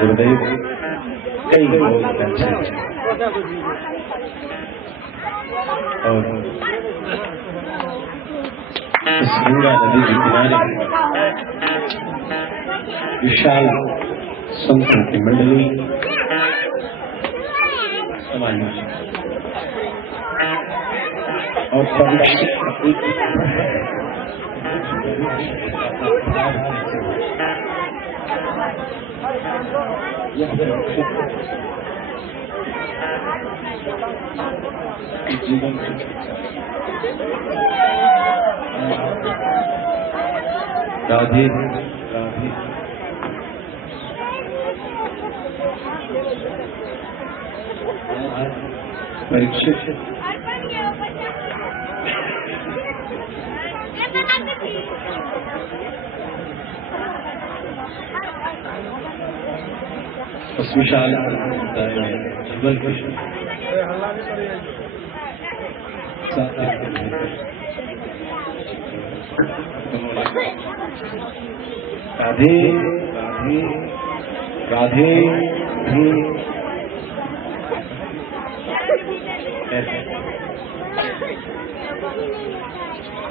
गुरुदेव कई लोग अच्छे और इस गंगा नदी के किनारे विशाल संतों की मंडली समाई। और परीक्षित जीवन राधे राधे परीक्षित विशाल जीवन कृष्ण राधे राधे राधे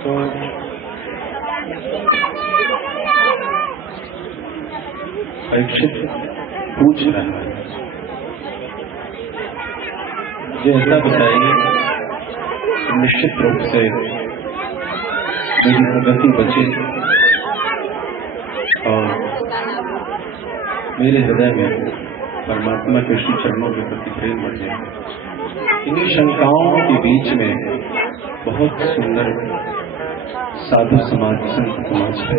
तो परीक्षित पूछ रहा है, जो ऐसा बताइए निश्चित रूप से मेरी प्रगति बचे और मेरे हृदय में परमात्मा के श्री चरणों के प्रति प्रेम बढ़ जाए। इन्हीं शंकाओं के बीच में बहुत सुंदर साधु समाज संत समाज है।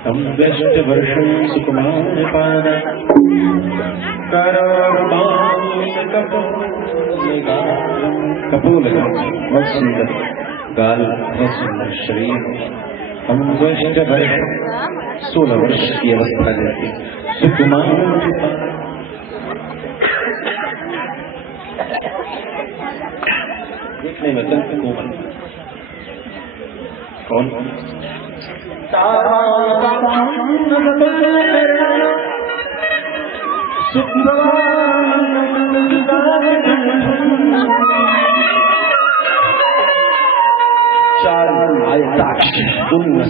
हम व्यष्ट वर्षम सुकुमार पाद कपूल बहुत सुंदर गाल, बहुत सुंदर शरीर। हम व्यष्ट वर्ष 16 वर्ष की अवस्था जैसी सुकुमार देखने में अत्यंत कोमल। कौन चार आयताक्ष तुल्य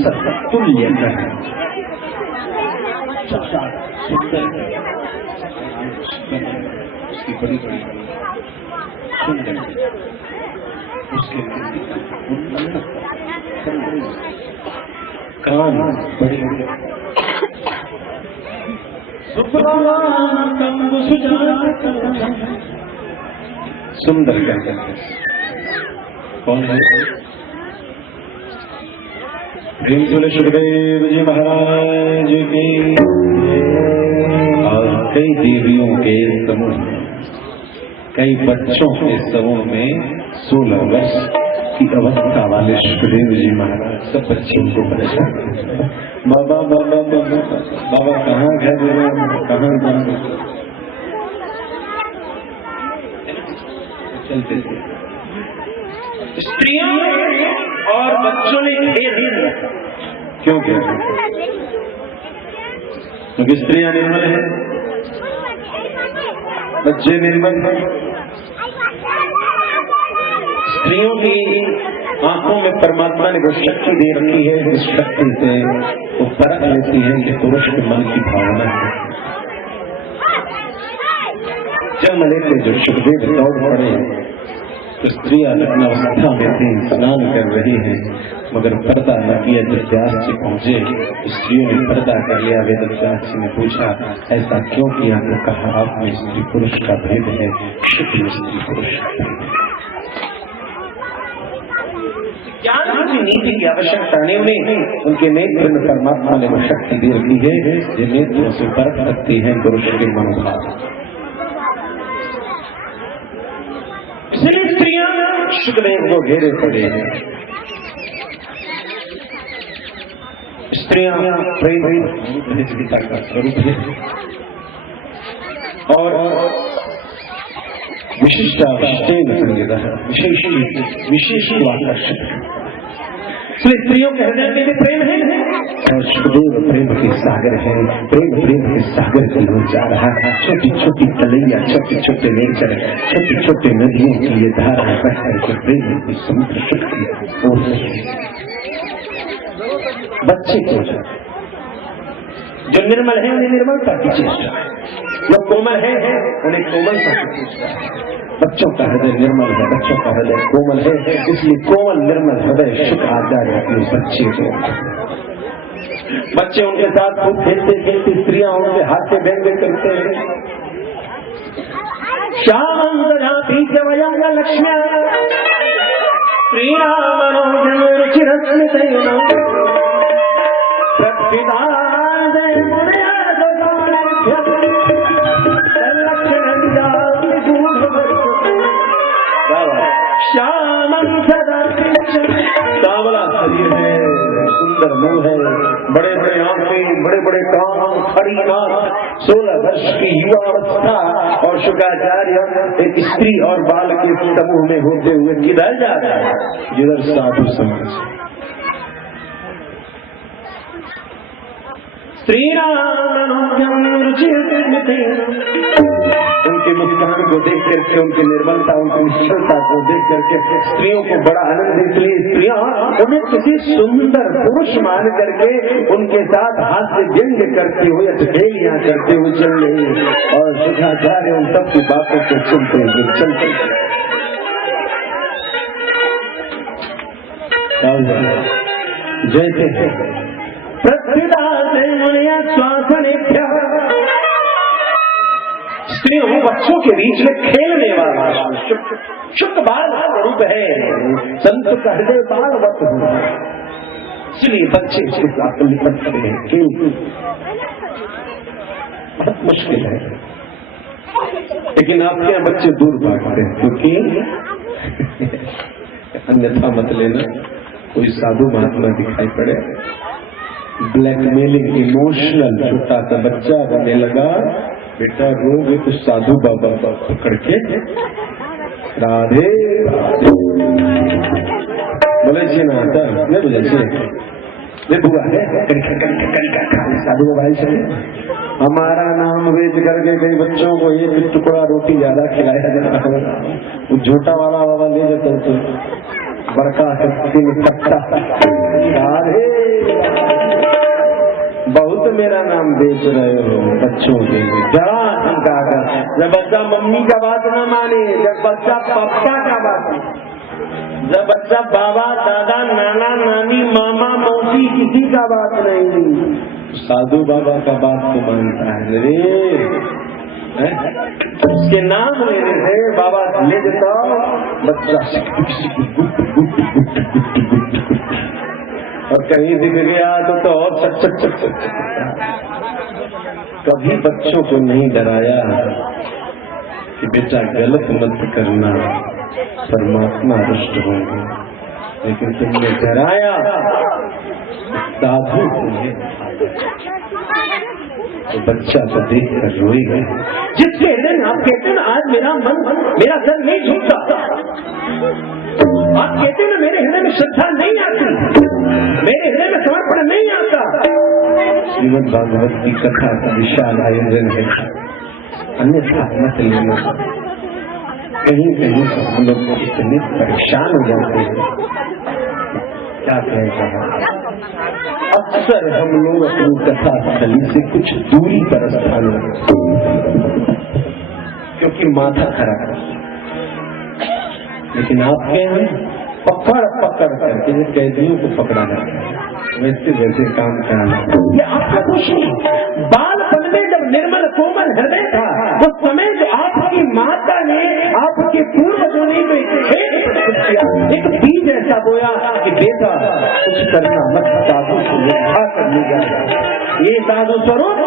उसकी बड़ी बड़ी सुंदर उसके कान बड़े सुंदर कहते हैं। कौन है? प्रेम सुले सुखदेव जी महाराज की और कई देवियों के समूह, कई बच्चों के समूह में 16 वर्ष की अवस्था वाले सुखदेव जी महाराज सब बच्चों को परेशान। बाबा बाबा बाबा बाबा कहाँ घर कहाँ चलते थे। स्त्रियों और बच्चों ने क्यों किया? क्योंकि स्त्रियां निर्मल है, बच्चे निर्मल है। स्त्रियों की आंखों में परमात्मा ने वो शक्ति दे रखी है, इस शक्ति से वो परख लेती है कि पुरुष के मन की भावना है। जन्म लेते जो सुखदेव दौड़ पड़े तो स्त्रियां लग्न अवस्था में थी, स्नान कर रही हैं, मगर पर्दा न किया। जब व्यास जी पहुंचे तो स्त्रियों ने पर्दा कर लिया। वेद व्यास जी ने पूछा ऐसा क्यों किया? तो कहा आप में स्त्री पुरुष का भेद है, शुक्ल स्त्री पुरुष का भेद है। ज्ञान की नीति की आवश्यकता नहीं, उन्हें उनके नेत्र में परमात्मा ने वो शक्ति दे रखी है जो नेत्रों से परख सकती है पुरुष के मनोभाव। इसलिए स्त्रियां सुखदेव को घेरे पड़े हैं। स्त्रियां प्रेम पिता का स्वरूप है और विशिष्ट विशेष आकर्षक है। इसलिए स्त्रियों के हृदय में भी प्रेम है और सुखदेव प्रेम के सागर है। प्रेम के सागर की ओर जा रहा है। छोटी छोटी तलैया, छोटे छोटे नेचर, छोटी छोटी नदियों की ये धारा बह करके प्रेम की समुद्र शक्ति ओर बच्चे को जो निर्मल है उन्हें निर्मलता की चेष्टा है, जो कोमल है उन्हें कोमलता की चेष्टा है। बच्चों का हृदय निर्मल है, बच्चों का हृदय कोमल है, इसलिए कोमल निर्मल हृदय शुक्र आचार्य अपने बच्चे को, बच्चे उनके साथ खूब खेलते खेलते, स्त्रियां उनके हाथ से व्यंग करते हैं। श्यामं दधाति वयं लक्ष्म्या श्रीरामनोजं रुचिरस्मितैनं प्रत्पितादे मुनया श्यामं सदा सावला शरीर है, सुंदर मुंह है, बड़े बड़े आंखें, बड़े बड़े कान, खड़ी नाक, 16 वर्ष की युवावस्था, और शुक्राचार्य एक स्त्री और बाल के समूह में होते हुए किधर जा रहा है? जिधर साधु समाज। श्री राम उनके मुस्कान को देख करके, उनकी निर्मलता, उनकी निश्चलता को देख करके स्त्रियों को बड़ा आनंद, इसलिए स्त्रियां उन्हें किसी सुंदर पुरुष मान करके उनके साथ हास्य व्यंग करते हुए, ठेलियां करते हुए चल रही, और शुक्राचार्य उन सबकी बातों को सुनते हुए चलते। जैसे स्त्रियों बच्चों के बीच में खेलने वाला शुक्र बाल स्वरूप है, संत का हृदय बालवत हुआ, इसलिए बच्चे इसके साथ निपटते हैं। क्यों? बहुत मुश्किल है, लेकिन आपके यहाँ बच्चे दूर भागते हैं, क्योंकि अन्यथा मत लेना, कोई साधु महात्मा दिखाई पड़े, ब्लैकमेलिंग, इमोशनल, छोटा सा बच्चा बनने लगा, बेटा रोगे तो साधु बाबा पकड़ के राधे बोले छी ना आता नहीं बोले छी बुआ है साधु बाबा से हमारा नाम वेद करके कई बच्चों को एक टुकड़ा रोटी ज्यादा खिलाया जाता है, वो झूठा वाला बाबा ले जाता है बड़का कट्टा राधे बहुत मेरा नाम बेच रहे हो बच्चों के लिए, जरा धमका कर। जब बच्चा मम्मी का बात न माने, जब बच्चा पापा का बात, जब बच्चा बाबा दादा नाना नानी मामा मौसी किसी का बात नहीं, साधु बाबा का बात को मानता है रे, उसके नाम लेने से बाबा ले देता बच्चा और कहीं दिख गया तो और चक। कभी बच्चों को नहीं डराया कि बेटा गलत मत करना, परमात्मा रुष्ट होंगे, लेकिन तुमने डराया साधु को, तो बच्चा तो देख कर रोएगा। जिसके दिन आप कहते हैं आज मेरा मन, मेरा सर नहीं झुकता, आप कहते हैं मेरे हृदय में श्रद्धा नहीं आती, मेरे हृदय में समर्पण नहीं आता। श्रीमद् भागवत की कथा का विशाल आयोजन है, अन्यथा मत लेना। कहीं कहीं हम लोग इतने परेशान हो जाते हैं, क्या कहेगा। अक्सर हम लोग अपनी कथा स्थली से कुछ दूरी पर स्थान रखते हैं, क्योंकि माथा खराब है, लेकिन आप कहें पकड़ करके कैदियों को पकड़ा जाता है, वैसे वैसे काम कराना। ये आपका कुछ नहीं, बालपन में जब निर्मल कोमल हृदय था, वो समय जो आपकी माता ने आपके पूर्वजों ने एक बीज ऐसा बोया कि बेटा कुछ करना मत, साधु को निभा कर ले जाएगा। ये साधु स्वरूप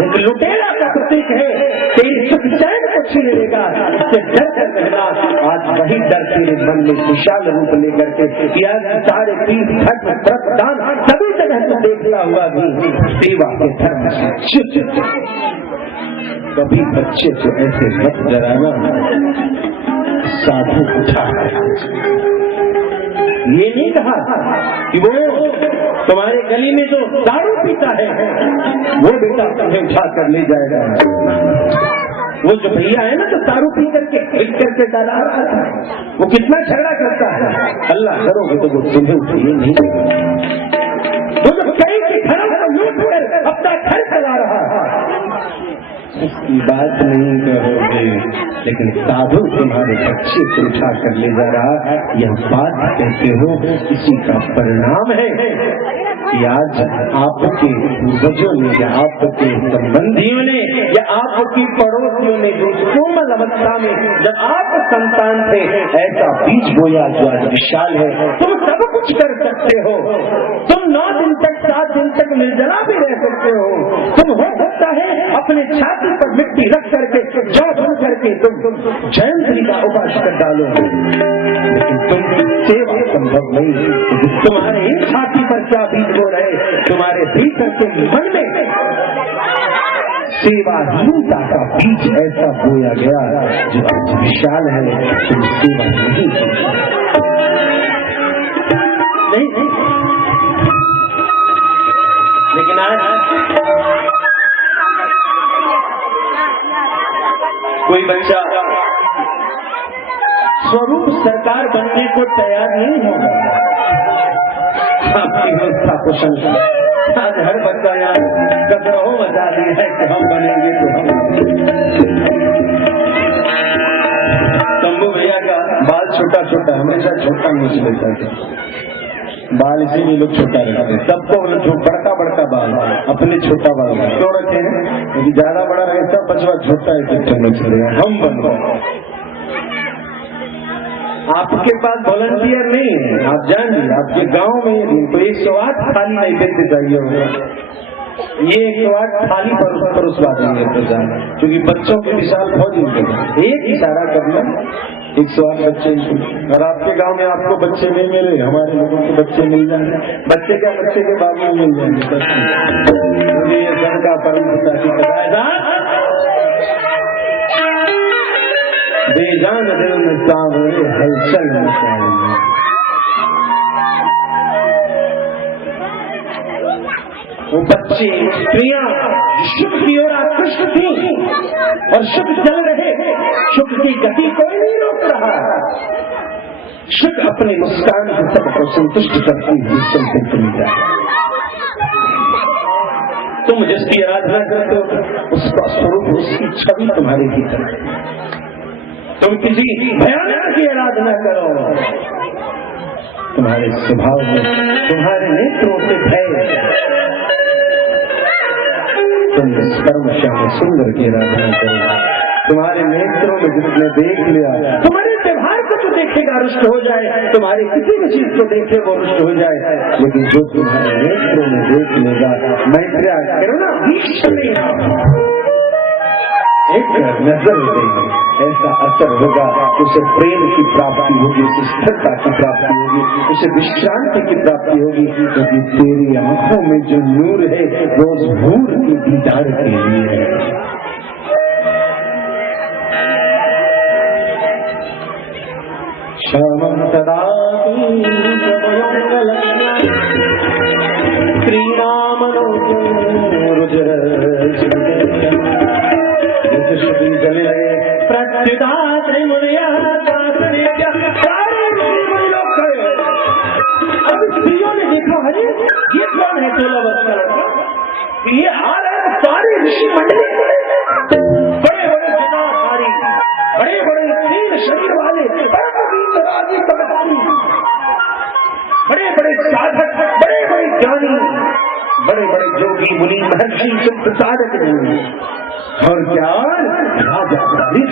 एक लुटेरा का प्रतीक है, तेरी सुख चैन को छीन लेगा, इससे डर कर रहना। आज वही डर तेरे मन में विशाल रूप लेकर के किया, सारे तीर्थ घट व्रत दान सभी जगह से देखता हुआ भी सेवा के धर्म से कभी बच्चे को ऐसे मत डराना। साधु उठा, ये नहीं कहा कि वो तुम्हारे गली में जो दारू पीता है वो बेटा तुम्हें उठा कर ले जाएगा। वो जो भैया है ना जो दारू पी करके डाला, वो कितना झगड़ा करता है, अल्लाह करोगे तो वो तुम्हें उठिए नहीं। वो जो कई के घरों को लूट कर अपना घर चला रहा है, की बात नहीं करोगे, लेकिन साधु तुम्हारे बच्चे को उठा कर ले जा रहा, यह बात कहते हो, इसी का परिणाम है कि आज आपके पूर्वजों ने या आपके संबंधियों ने या आपकी पड़ोसियों ने जो कोमल अवस्था में जब आप संतान थे ऐसा बीज बोया जो आज विशाल है। तुम सब कुछ कर सकते हो, तुम 9 दिन तक 7 दिन तक निर्जला भी रह सकते हो, तुम हो सकता है अपने छाती पर मिट्टी रख करके जौ भर करके तुम जयंती का उपास कर डालो, लेकिन तुम सेवा संभव नहीं। तुम्हारे छाती पर क्या बीज बो रहे, तुम्हारे भीतर के मन में सेवाहीनता का बीज ऐसा बोया गया जो आज विशाल है। तुम सेवा नहीं लेकिन आज कोई बच्चा स्वरूप सरकार बनने को तैयार नहीं होगा। आपकी व्यवस्था कुशल आज हर बच्चा यहाँ कसरहो मचा दी है कि हम बनेंगे तो हम। शंभू भैया का बाल छोटा छोटा हमेशा छोटा नोच लेता था, बाल इसीलिए लोग छोटा रखते हैं, सबको बड़का बड़का बाल, अपने छोटा बाल क्यों रखे हैं, क्योंकि ज्यादा बड़ा रहता बचवा छोटा है तो नोच लेगा। हम बन गए, आपके पास वॉलंटियर नहीं है, आप जानिए आपके गांव में तो 108 थाली नैवेद्य चाहिए होगा, ये 108 थाली पर उस बात नहीं है जाना, क्योंकि बच्चों के विशाल फौज उनके एक इशारा करना 108 बच्चे। और आपके गांव में आपको बच्चे नहीं मिले, हमारे लोगों को बच्चे मिल जाए, बच्चे क्या बच्चे के बाबू मिल जाएंगे। ये सन का परम पिता की बेजान दिल में सांवरे हलचल मचाएंगे। वो बच्चे स्त्रियां शुभ की ओर आकृष्ट थी और शुभ चल रहे, शुभ की गति कोई नहीं रोक रहा, शुभ अपने मुस्कान से सबको संतुष्ट करती हुई चलते चली जाए। तुम जिसकी आराधना करते हो उसका स्वरूप उसकी छवि तुम्हारे भीतर है। तुम किसी भयानक की आराधना करो, तुम्हारे स्वभाव में तुम्हारे नेत्रों से भय, तुम कर्म श्याम सुंदर की आराधना करो, तुम्हारे नेत्रों में जिसने देख लिया, तुम्हारे व्यवहार को जो देखेगा रुष्ट हो जाए, तुम्हारी किसी भी चीज को देखे वो रुष्ट हो जाए, लेकिन जो तुम्हारे नेत्रों में देख लेगा, मैत्रिया करुणा भीषण एक नजर देगी, ऐसा असर होगा, उसे प्रेम की प्राप्ति होगी, उसे स्थिरता की प्राप्ति होगी, उसे विश्रांति की प्राप्ति होगी, क्योंकि तेरी आंखों में जो नूर है वो उस नूर के दीदार के लिए है। श्यामं सदा अब स्त्रियों ने देखा अरे ये कौन है 16 वर्ष का लड़का, ये आ रहा है सारे ऋषि मंडली, बड़े बड़े जटाधारी, बड़े बड़े तीन शरीर वाले, बड़े बड़े साधक, बड़े बड़े ज्ञानी, बड़े बड़े जोगी मुनि महर्षि शुद्ध साधक नहीं, और क्या राजा भी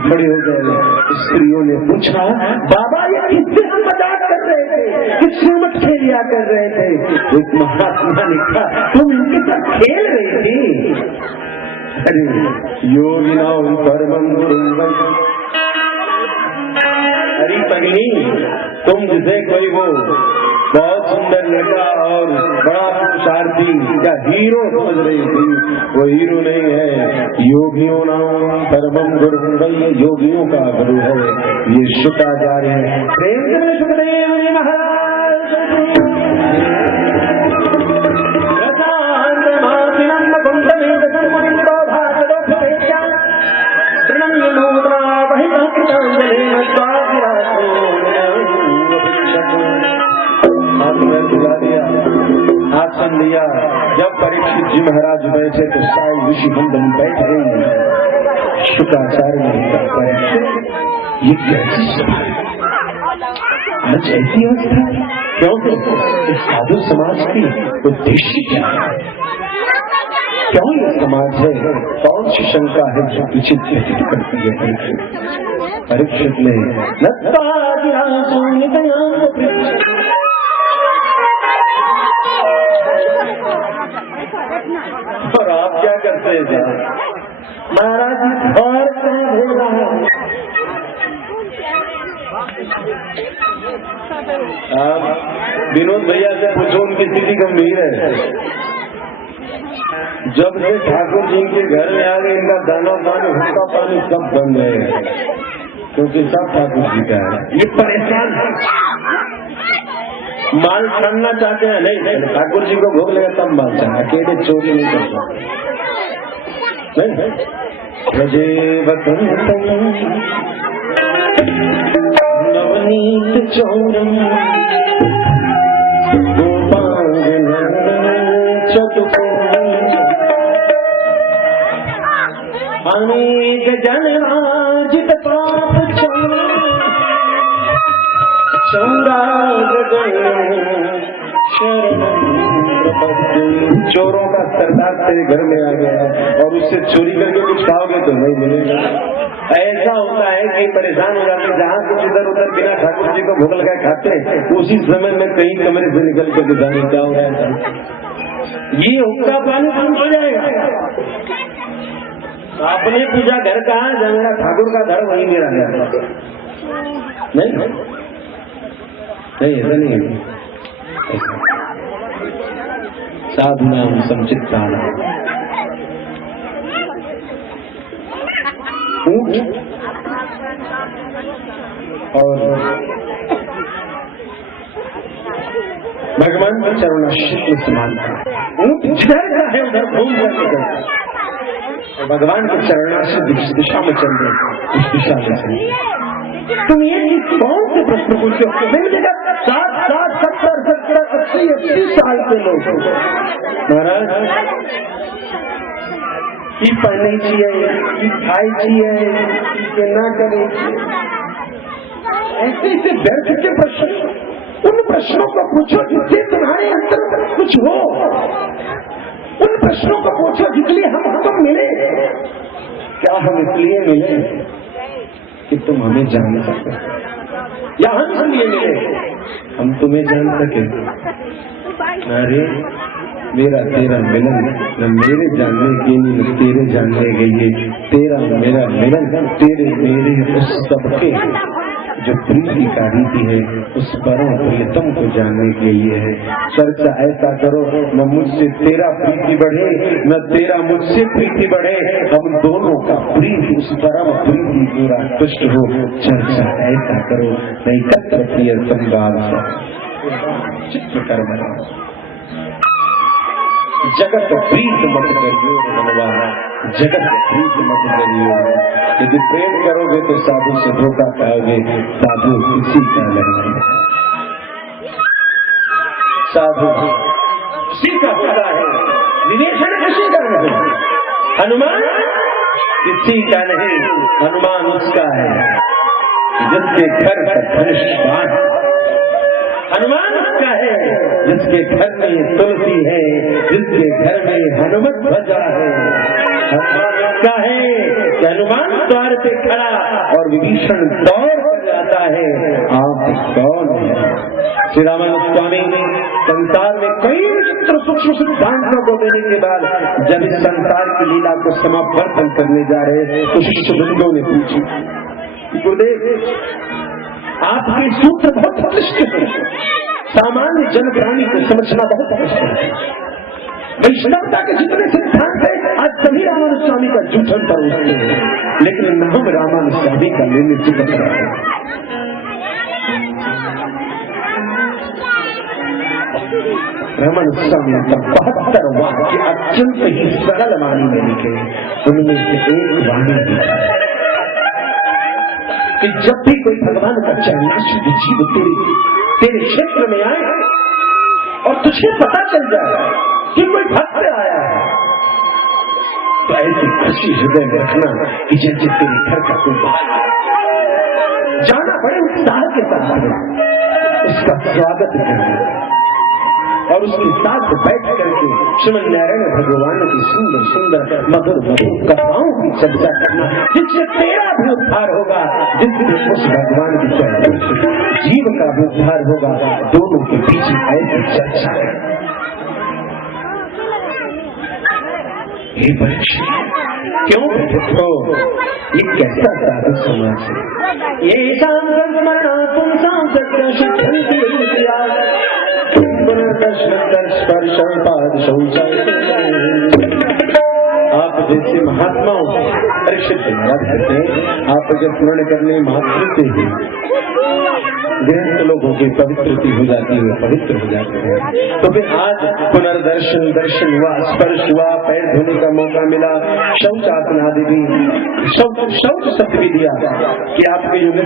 खड़े हो गए। स्त्रियों ने पूछा बाबा ये किससे हम मजाक कर रहे थे, किससे मत खेलिया कर रहे थे। एक महात्मा ने कहा तुम इनके साथ खेल रहे थे। अरे योगिना परमं गुरुं, अरे भगिनी तुम जिसे कोई वो बहुत सुंदर लड़का और बड़ा पुरुषार्थी या हीरो समझ रही थी, वो हीरो नहीं है, योगियों नाम परमं गुरुं, ये योगियों का गुरु है, ये शुकाचार्य है। प्रेम से सुखदेव जी महाराज आसन लिया। जब परीक्षित जी महाराज बैठे तो सारे ऋषि मंडल बैठ गए। शुक्राचार्य ने कहा, परीक्षित ये कैसी सभा है? आज ऐसी अवस्था क्यों? इस साधु समाज की उद्देश्य क्या है? क्यों ये समाज है? कौन सी शंका है जो पीछे व्यतीत करती है? परीक्षित ने और आप क्या करते हैं महाराज जी? घर कहाँ भेजना है? आप विनोद भैया से पूछो, उनकी स्थिति गंभीर है। जब से ठाकुर जी के घर में आ गए, इनका दाना पानी हुक्का पानी सब बंद है, क्योंकि सब ठाकुर जी का है। ये परेशान है, माल छानना चाहते हैं नहीं, ठाकुर जी को भोग लगा तब माल छाना, अकेले चोरी नहीं कर सकते। रजे नवनीत चौरम अनेक जन्मार्जित पाप चोरों का सरदार तेरे घर में आ गया और उससे चोरी करके कुछ खाओगे तो नहीं मिलेगा। ऐसा होता है कि परेशान हो जाते, जहाँ कुछ इधर उधर बिना ठाकुर जी को भोग लगाए खाते हैं, उसी समय में कहीं कमरे से निकल कर जाने क्या हो रहा है। ये हुक्का पानी बंद हो जाएगा। आपने पूजा घर कहा, जहाँ ठाकुर का घर वही मेरा घर। नहीं नहीं, ऐसा नहीं है। साधु नाम संचित और भगवान का चरणाश्रित समान जिधर का है उधर घूम जाते, भगवान के चरणाश्रित जिस दिशा में चल रहे उस दिशा में चल। तुम ये कौन से प्रश्न पूछते हो? मैंने देखा 60, 70, 80 साल के लोग महाराज की पढ़नी चाहिए, की खाई चाहिए, की ना करे, ऐसे ऐसे व्यर्थ के प्रश्न। उन प्रश्नों को पूछो जिससे तुम्हारे अंदर कुछ हो। उन प्रश्नों को पूछो जिसलिए हम मिले। क्या हम इसलिए मिले कि तुम हमें जान सके, या हम इसलिए मिले हम तुम्हें जान सके? अरे मेरा तेरा मिलन न मेरे जानने के लिए न तेरे जानने के लिए, तेरा मेरा मिलन तेरे मेरे उस सबके जो प्रीति का रीति है उस परम प्रियतम को जानने के लिए है। चर्चा ऐसा करो न मुझसे तेरा प्रीति बढ़े न तेरा मुझसे प्रीति बढ़े, हम दोनों का प्रीति उस परम प्रीति पूरा तुष्ट हो। चर्चा ऐसा करो नहीं तत्व प्रिय संवाद चित्र कर जगत प्रीत मत करियो मनवाना, जगत प्रीत मत करियो। यदि प्रेम करोगे तो साधु से धोखा खाओगे, साधु किसी का नहीं। साधु किसी का होता है, विवेचन किसी का नहीं। हनुमान किसी का नहीं, हनुमान उसका है जिसके घर का धनुष्मान। हनुमान उसका है जिसके घर में तुलसी है, जिसके घर में हनुमत ध्वजा है। हनुमान उसका है कि हनुमान द्वार पे खड़ा और विभीषण दौड़ कर जाता है, आप कौन है? श्री रामानंद स्वामी संसार में कई विचित्र सूक्ष्म सिद्धांतों को देने के बाद जब इस संसार की लीला को समापन करने जा रहे तो शिष्य बंधुओं ने पूछी, गुरुदेव आपके सूत्र बहुत क्लिष्ट है, सामान्य जन प्राणी को समझना बहुत कष्ट है। वैष्णवता के जितने सिद्धांत है आज सभी रामानंद स्वामी का जूठन पर उठते हैं, लेकिन नाम रामानंद स्वामी का लेने चिपक रहा है। रामानंद स्वामी का 72 वाक्य अत्यंत ही सरल वाणी में लिखे, उनमें से एक वाणी लिखा है कि जब भी कोई भगवान का चरणाश्रित जीव तेरे क्षेत्र में आए और तुझे पता चल जाए कि कोई भक्त आया है, तो ऐसी खुशी हृदय में रखना कि जैसे तेरे घर का कोई भाई जाना बड़े उत्साह के साथ उसका स्वागत करना और उसके साथ बैठ करके श्रीमन नारायण भगवान की सुंदर सुंदर मधुर मधुर कथाओं की चर्चा करना, जिससे तेरा भी उद्धार होगा, जिससे उस भगवान की चर्चा जीव का भी उद्धार होगा। दोनों के बीच ऐसी चर्चा है। हे परीक्षित, क्यों हो ये कैसा साधु समाज है? ये संस्मरणा तुम सांसद स्पर्श पाद शौचालय। आप जैसे महात्माओं परीक्षित कहते हैं, आप जब स्मरण करने मात्र से ही गृहस्थ लोगों की पवित्रति हो जाती है, पवित्र हो जाते हैं। तो फिर आज पुनर्दर्शन दर्शन हुआ, स्पर्श हुआ, पैर धोने का मौका मिला, शौचासन आदि भी, शौच शब्द भी दिया कि आपके युग